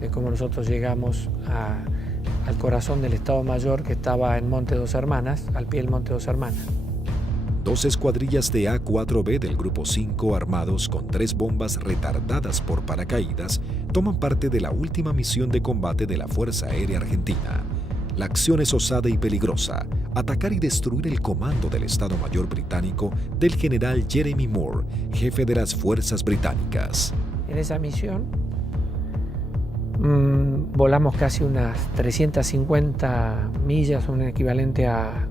de cómo nosotros llegamos al corazón del Estado Mayor que estaba en Monte Dos Hermanas, al pie del Monte Dos Hermanas. 2 escuadrillas de A-4B del Grupo 5 armados con 3 bombas retardadas por paracaídas toman parte de la última misión de combate de la Fuerza Aérea Argentina. La acción es osada y peligrosa, atacar y destruir el comando del Estado Mayor británico del general Jeremy Moore, jefe de las fuerzas británicas. En esa misión volamos casi unas 350 millas, un equivalente a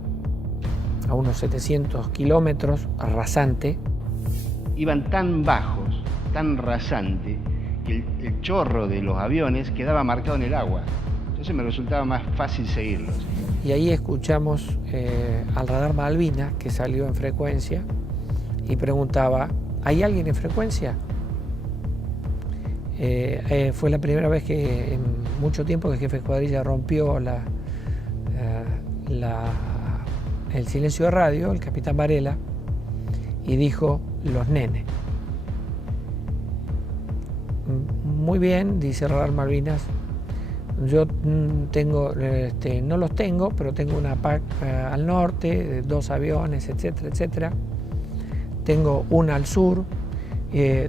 unos 700 kilómetros, rasante. Iban tan bajos, tan rasante, que el chorro de los aviones quedaba marcado en el agua. Entonces me resultaba más fácil seguirlos. Y ahí escuchamos al radar Malvinas, que salió en frecuencia, y preguntaba, ¿hay alguien en frecuencia? Fue la primera vez que en mucho tiempo que el jefe de escuadrilla rompió el silencio de radio, el capitán Varela, y dijo, los nenes. Muy bien, dice Radar Malvinas, yo tengo, no los tengo, pero tengo una PAC al norte, 2 aviones, etcétera, etcétera. Tengo una al sur,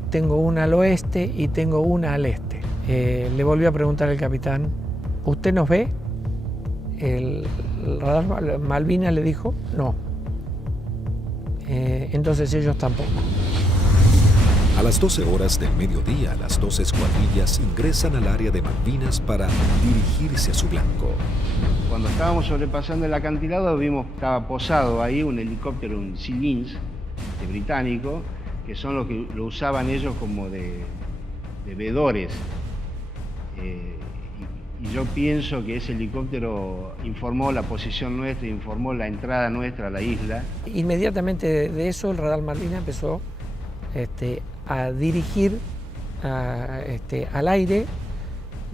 tengo una al oeste y tengo una al este. Le volvió a preguntar el capitán, ¿usted nos ve? El radar Malvinas le dijo, no. Entonces ellos tampoco. A las 12 horas del mediodía, las 2 escuadrillas ingresan al área de Malvinas para dirigirse a su blanco. Cuando estábamos sobrepasando el acantilado, vimos que estaba posado ahí un helicóptero, un Sea Lynx británico, que son los que lo usaban ellos como de vedores. Y yo pienso que ese helicóptero informó la posición nuestra, informó la entrada nuestra a la isla. Inmediatamente de eso el radar Malvinas empezó a dirigir al aire,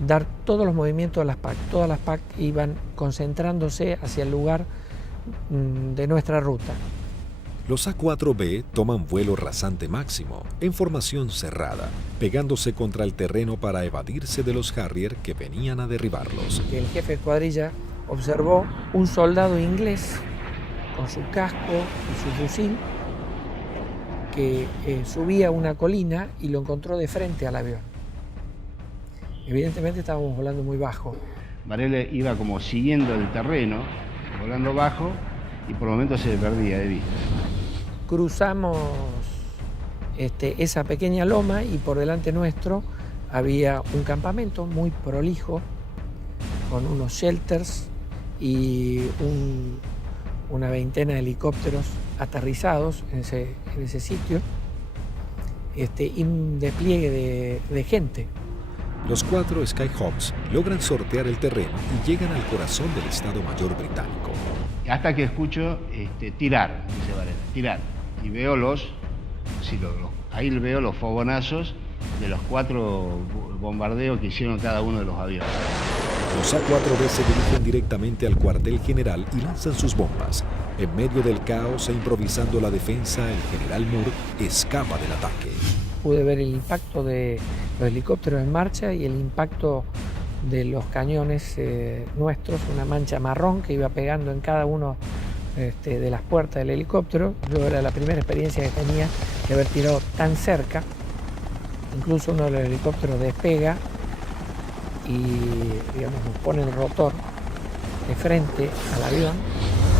dar todos los movimientos de las PAC. Todas las PAC iban concentrándose hacia el lugar de nuestra ruta. Los A-4B toman vuelo rasante máximo, en formación cerrada, pegándose contra el terreno para evadirse de los Harrier que venían a derribarlos. El jefe de escuadrilla observó un soldado inglés con su casco y su fusil que subía una colina y lo encontró de frente al avión. Evidentemente estábamos volando muy bajo. Varela iba como siguiendo el terreno, volando bajo, y por momentos se perdía de vista. Cruzamos esa pequeña loma y por delante nuestro había un campamento muy prolijo con unos shelters y una veintena de helicópteros aterrizados en ese sitio y un despliegue de gente. Los 4 Skyhawks logran sortear el terreno y llegan al corazón del Estado Mayor británico. Hasta que escucho tirar, dice Varela, tirar. Y veo ahí veo los fogonazos de los 4 bombardeos que hicieron cada uno de los aviones. Los A-4B se dirigen directamente al cuartel general y lanzan sus bombas. En medio del caos e improvisando la defensa, el general Moore escapa del ataque. pude ver el impacto de los helicópteros en marcha y el impacto de los cañones nuestros, una mancha marrón que iba pegando en cada uno de las puertas del helicóptero. Yo era la primera experiencia que tenía de haber tirado tan cerca. Incluso uno de los helicópteros despega y, digamos, nos pone el rotor de frente al avión.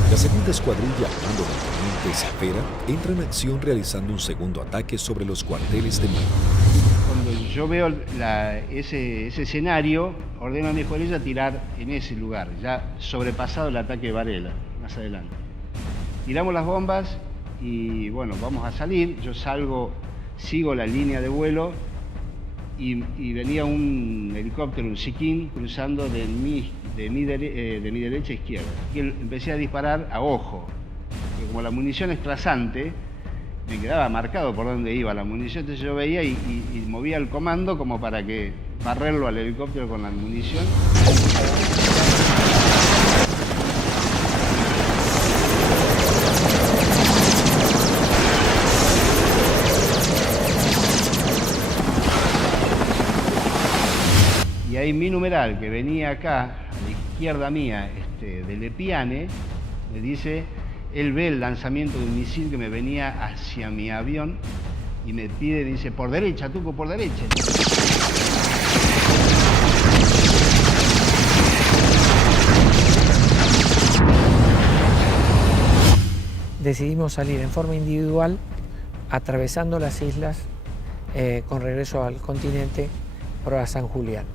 La segunda escuadrilla, al mando del teniente Cepeda, entra en acción realizando un segundo ataque sobre los cuarteles de mando. Cuando yo veo ese escenario, ordeno a mi escuadrilla tirar en ese lugar, ya sobrepasado el ataque de Varela, más adelante. Tiramos las bombas y bueno, vamos a salir. Yo salgo, sigo la línea de vuelo y venía un helicóptero, un Siquín, cruzando de mi derecha a izquierda. Y empecé a disparar a ojo, porque como la munición es trazante, me quedaba marcado por dónde iba la munición, entonces yo veía y movía el comando como para que barrerlo al helicóptero con la munición. Y ahí mi numeral, que venía acá, a la izquierda mía, de Lepiane, me dice, él ve el lanzamiento de un misil que me venía hacia mi avión y me pide, dice, por derecha, Tuco, por derecha. Decidimos salir en forma individual, atravesando las islas, con regreso al continente por a San Julián.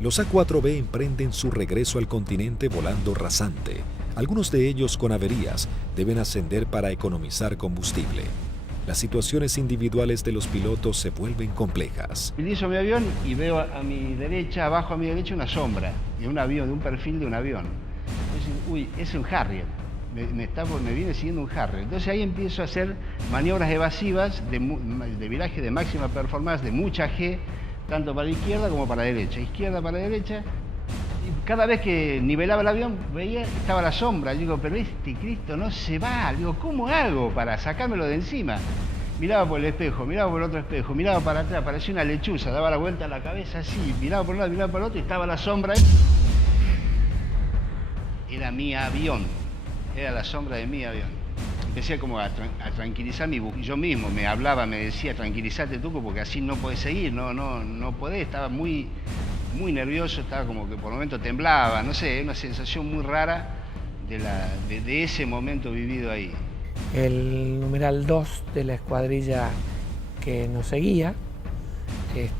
Los A4B emprenden su regreso al continente volando rasante. Algunos de ellos con averías deben ascender para economizar combustible. Las situaciones individuales de los pilotos se vuelven complejas. Utilizo mi avión y veo a mi derecha, abajo a mi derecha, una sombra de un avión, de un perfil de un avión. Entonces, uy, es un Harrier. Me viene siguiendo un Harrier. Entonces ahí empiezo a hacer maniobras evasivas de viraje de máxima performance, de mucha G, tanto para la izquierda como para la derecha. Izquierda para la derecha. Y cada vez que nivelaba el avión, veía que estaba la sombra. Digo, pero este Cristo no se va. Digo, ¿cómo hago para sacármelo de encima? Miraba por el espejo, miraba por el otro espejo, miraba para atrás, parecía una lechuza, daba la vuelta a la cabeza así, miraba por un lado, miraba por el otro y estaba la sombra. Era mi avión, era la sombra de mi avión. Empecé como a tranquilizar yo mismo, me hablaba, me decía, tranquilízate Tuco, porque así no podés seguir, no podés, estaba muy nervioso, estaba como que por momentos temblaba, no sé, una sensación muy rara de ese momento vivido ahí. El numeral 2 de la escuadrilla que nos seguía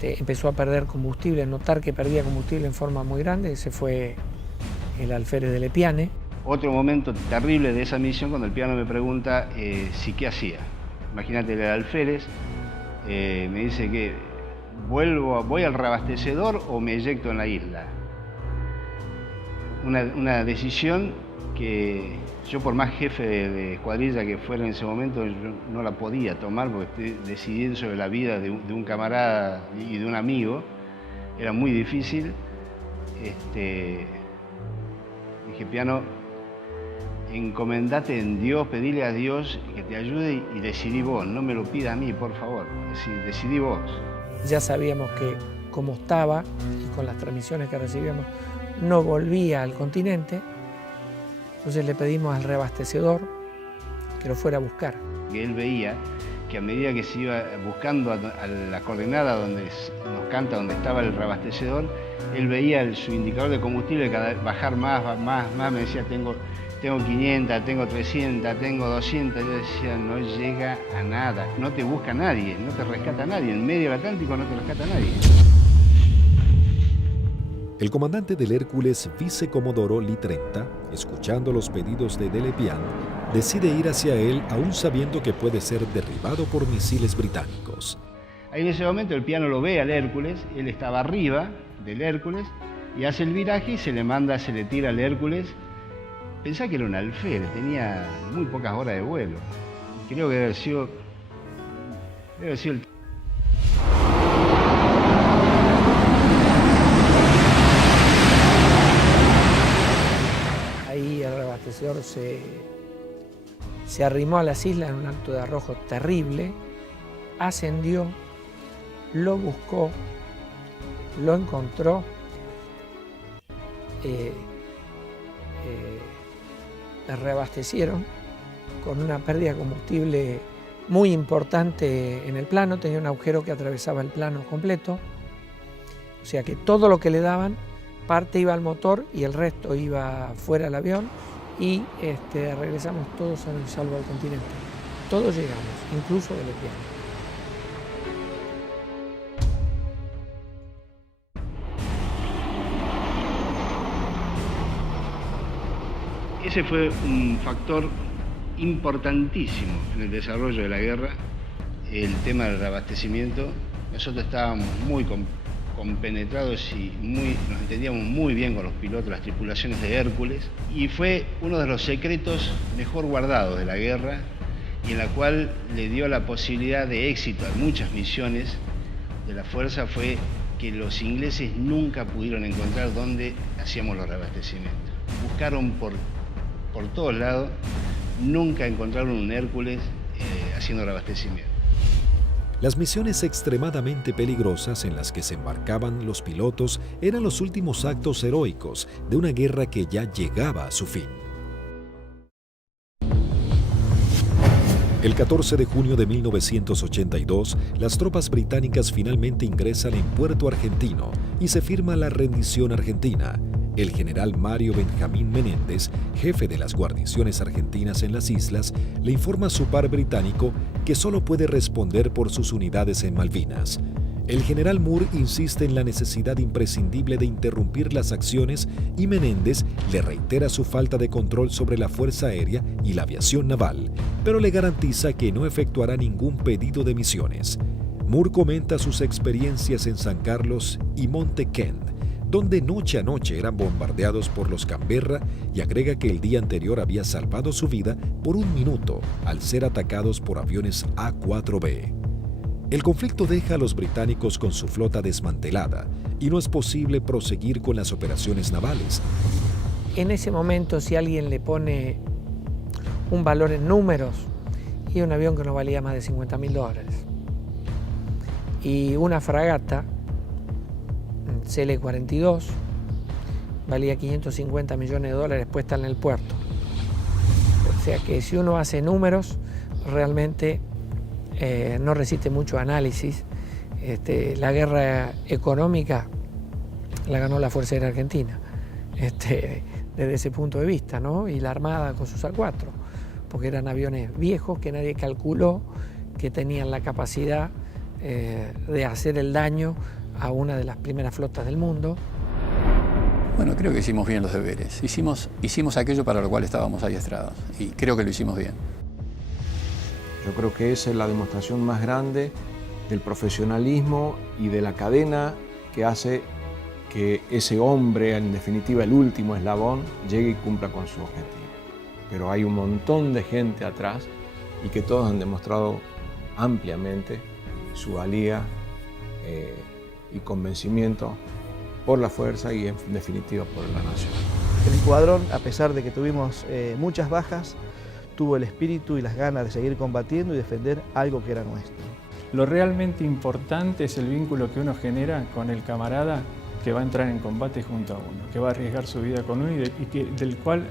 empezó a perder combustible, a notar que perdía combustible en forma muy grande. Ese fue el alférez de Lepiane. Otro momento terrible de esa misión, cuando el piano me pregunta si qué hacía. Imagínate, el alférez me dice que voy al reabastecedor o me eyecto en la isla. Una decisión que yo, por más jefe de escuadrilla que fuera en ese momento, yo no la podía tomar porque estoy decidiendo sobre la vida de un camarada y de un amigo. Era muy difícil. Dije, piano, encomendate en Dios, pedile a Dios que te ayude y decidí vos, no me lo pida a mí, por favor, decidí vos. Ya sabíamos que como estaba y con las transmisiones que recibíamos no volvía al continente, entonces le pedimos al reabastecedor que lo fuera a buscar. Que él veía que a medida que se iba buscando a la coordenada donde nos canta, donde estaba el reabastecedor, él veía su indicador de combustible cada vez bajar más, me decía, tengo 500, tengo 300, tengo 200, yo decía, no llega a nada, no te busca nadie, no te rescata nadie, en medio del Atlántico no te rescata nadie. El comandante del Hércules, vicecomodoro Lee 30, escuchando los pedidos de Lepiane, decide ir hacia él aún sabiendo que puede ser derribado por misiles británicos. Ahí en ese momento el piano lo ve al Hércules, él estaba arriba del Hércules y hace el viraje y se le tira al Hércules. Pensá que era un alférez, tenía muy pocas horas de vuelo. Creo que debe haber sido el... Ahí el reabastecedor se arrimó a las islas en un acto de arrojo terrible, ascendió lo buscó, lo encontró, reabastecieron con una pérdida de combustible muy importante en el plano, tenía un agujero que atravesaba el plano completo, o sea que todo lo que le daban, parte iba al motor y el resto iba fuera del avión, y regresamos todos sanos y salvos al continente. Todos llegamos, incluso de lesbianos. Ese fue un factor importantísimo en el desarrollo de la guerra, el tema del reabastecimiento. Nosotros estábamos muy compenetrados y nos entendíamos muy bien con los pilotos, las tripulaciones de Hércules, y fue uno de los secretos mejor guardados de la guerra y en la cual le dio la posibilidad de éxito a muchas misiones de la Fuerza, fue que los ingleses nunca pudieron encontrar dónde hacíamos los reabastecimientos. Buscaron por todos lados, nunca encontraron un Hércules haciendo reabastecimiento. Las misiones extremadamente peligrosas en las que se embarcaban los pilotos eran los últimos actos heroicos de una guerra que ya llegaba a su fin. El 14 de junio de 1982, las tropas británicas finalmente ingresan en Puerto Argentino y se firma la rendición argentina. El general Mario Benjamín Menéndez, jefe de las guarniciones argentinas en las islas, le informa a su par británico que solo puede responder por sus unidades en Malvinas. El general Moore insiste en la necesidad imprescindible de interrumpir las acciones y Menéndez le reitera su falta de control sobre la Fuerza Aérea y la aviación naval, pero le garantiza que no efectuará ningún pedido de misiones. Moore comenta sus experiencias en San Carlos y Monte Kent, donde noche a noche eran bombardeados por los Canberra, y agrega que el día anterior había salvado su vida por un minuto al ser atacados por aviones A-4B. El conflicto deja a los británicos con su flota desmantelada y no es posible proseguir con las operaciones navales. En ese momento, si alguien le pone un valor en números, y un avión que no valía más de $50.000, y una fragata CL-42 valía $550 millones puesta en el puerto. O sea que si uno hace números, realmente no resiste mucho análisis. La guerra económica la ganó la Fuerza Aérea Argentina, desde ese punto de vista, ¿no? Y la Armada con sus A4, porque eran aviones viejos que nadie calculó que tenían la capacidad de hacer el daño a una de las primeras flotas del mundo. Bueno, creo que hicimos bien los deberes. Hicimos aquello para lo cual estábamos adiestrados y creo que lo hicimos bien. Yo creo que esa es la demostración más grande del profesionalismo y de la cadena que hace que ese hombre, en definitiva el último eslabón, llegue y cumpla con su objetivo. Pero hay un montón de gente atrás y que todos han demostrado ampliamente su valía y convencimiento por la fuerza y en definitiva por la nación. El escuadrón, a pesar de que tuvimos muchas bajas, tuvo el espíritu y las ganas de seguir combatiendo y defender algo que era nuestro. Lo realmente importante es el vínculo que uno genera con el camarada que va a entrar en combate junto a uno, que va a arriesgar su vida con uno y del cual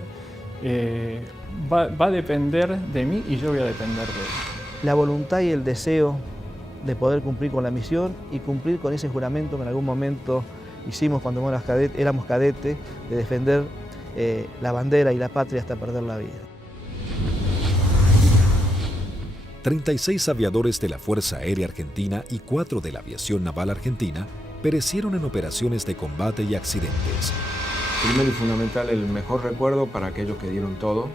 va a depender de mí y yo voy a depender de él. La voluntad y el deseo de poder cumplir con la misión y cumplir con ese juramento que en algún momento hicimos cuando éramos cadetes, de defender la bandera y la patria hasta perder la vida. 36 aviadores de la Fuerza Aérea Argentina y 4 de la Aviación Naval Argentina perecieron en operaciones de combate y accidentes. Primero y fundamental, el mejor recuerdo para aquellos que dieron todo,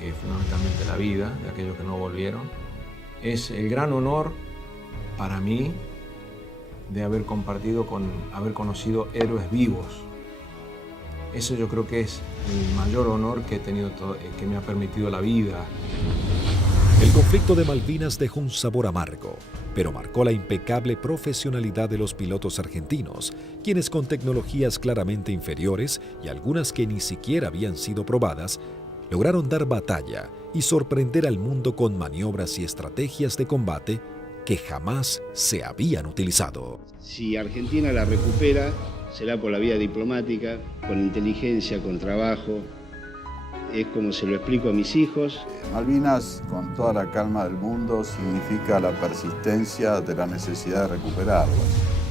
que es fundamentalmente la vida de aquellos que no volvieron. Es el gran honor para mí de haber haber conocido héroes vivos. Eso yo creo que es el mayor honor que he tenido, que me ha permitido la vida. El conflicto de Malvinas dejó un sabor amargo, pero marcó la impecable profesionalidad de los pilotos argentinos, quienes con tecnologías claramente inferiores y algunas que ni siquiera habían sido probadas, lograron dar batalla y sorprender al mundo con maniobras y estrategias de combate que jamás se habían utilizado. Si Argentina la recupera, será por la vía diplomática, con inteligencia, con trabajo. Es como se lo explico a mis hijos. Malvinas, con toda la calma del mundo, significa la persistencia de la necesidad de recuperarlas.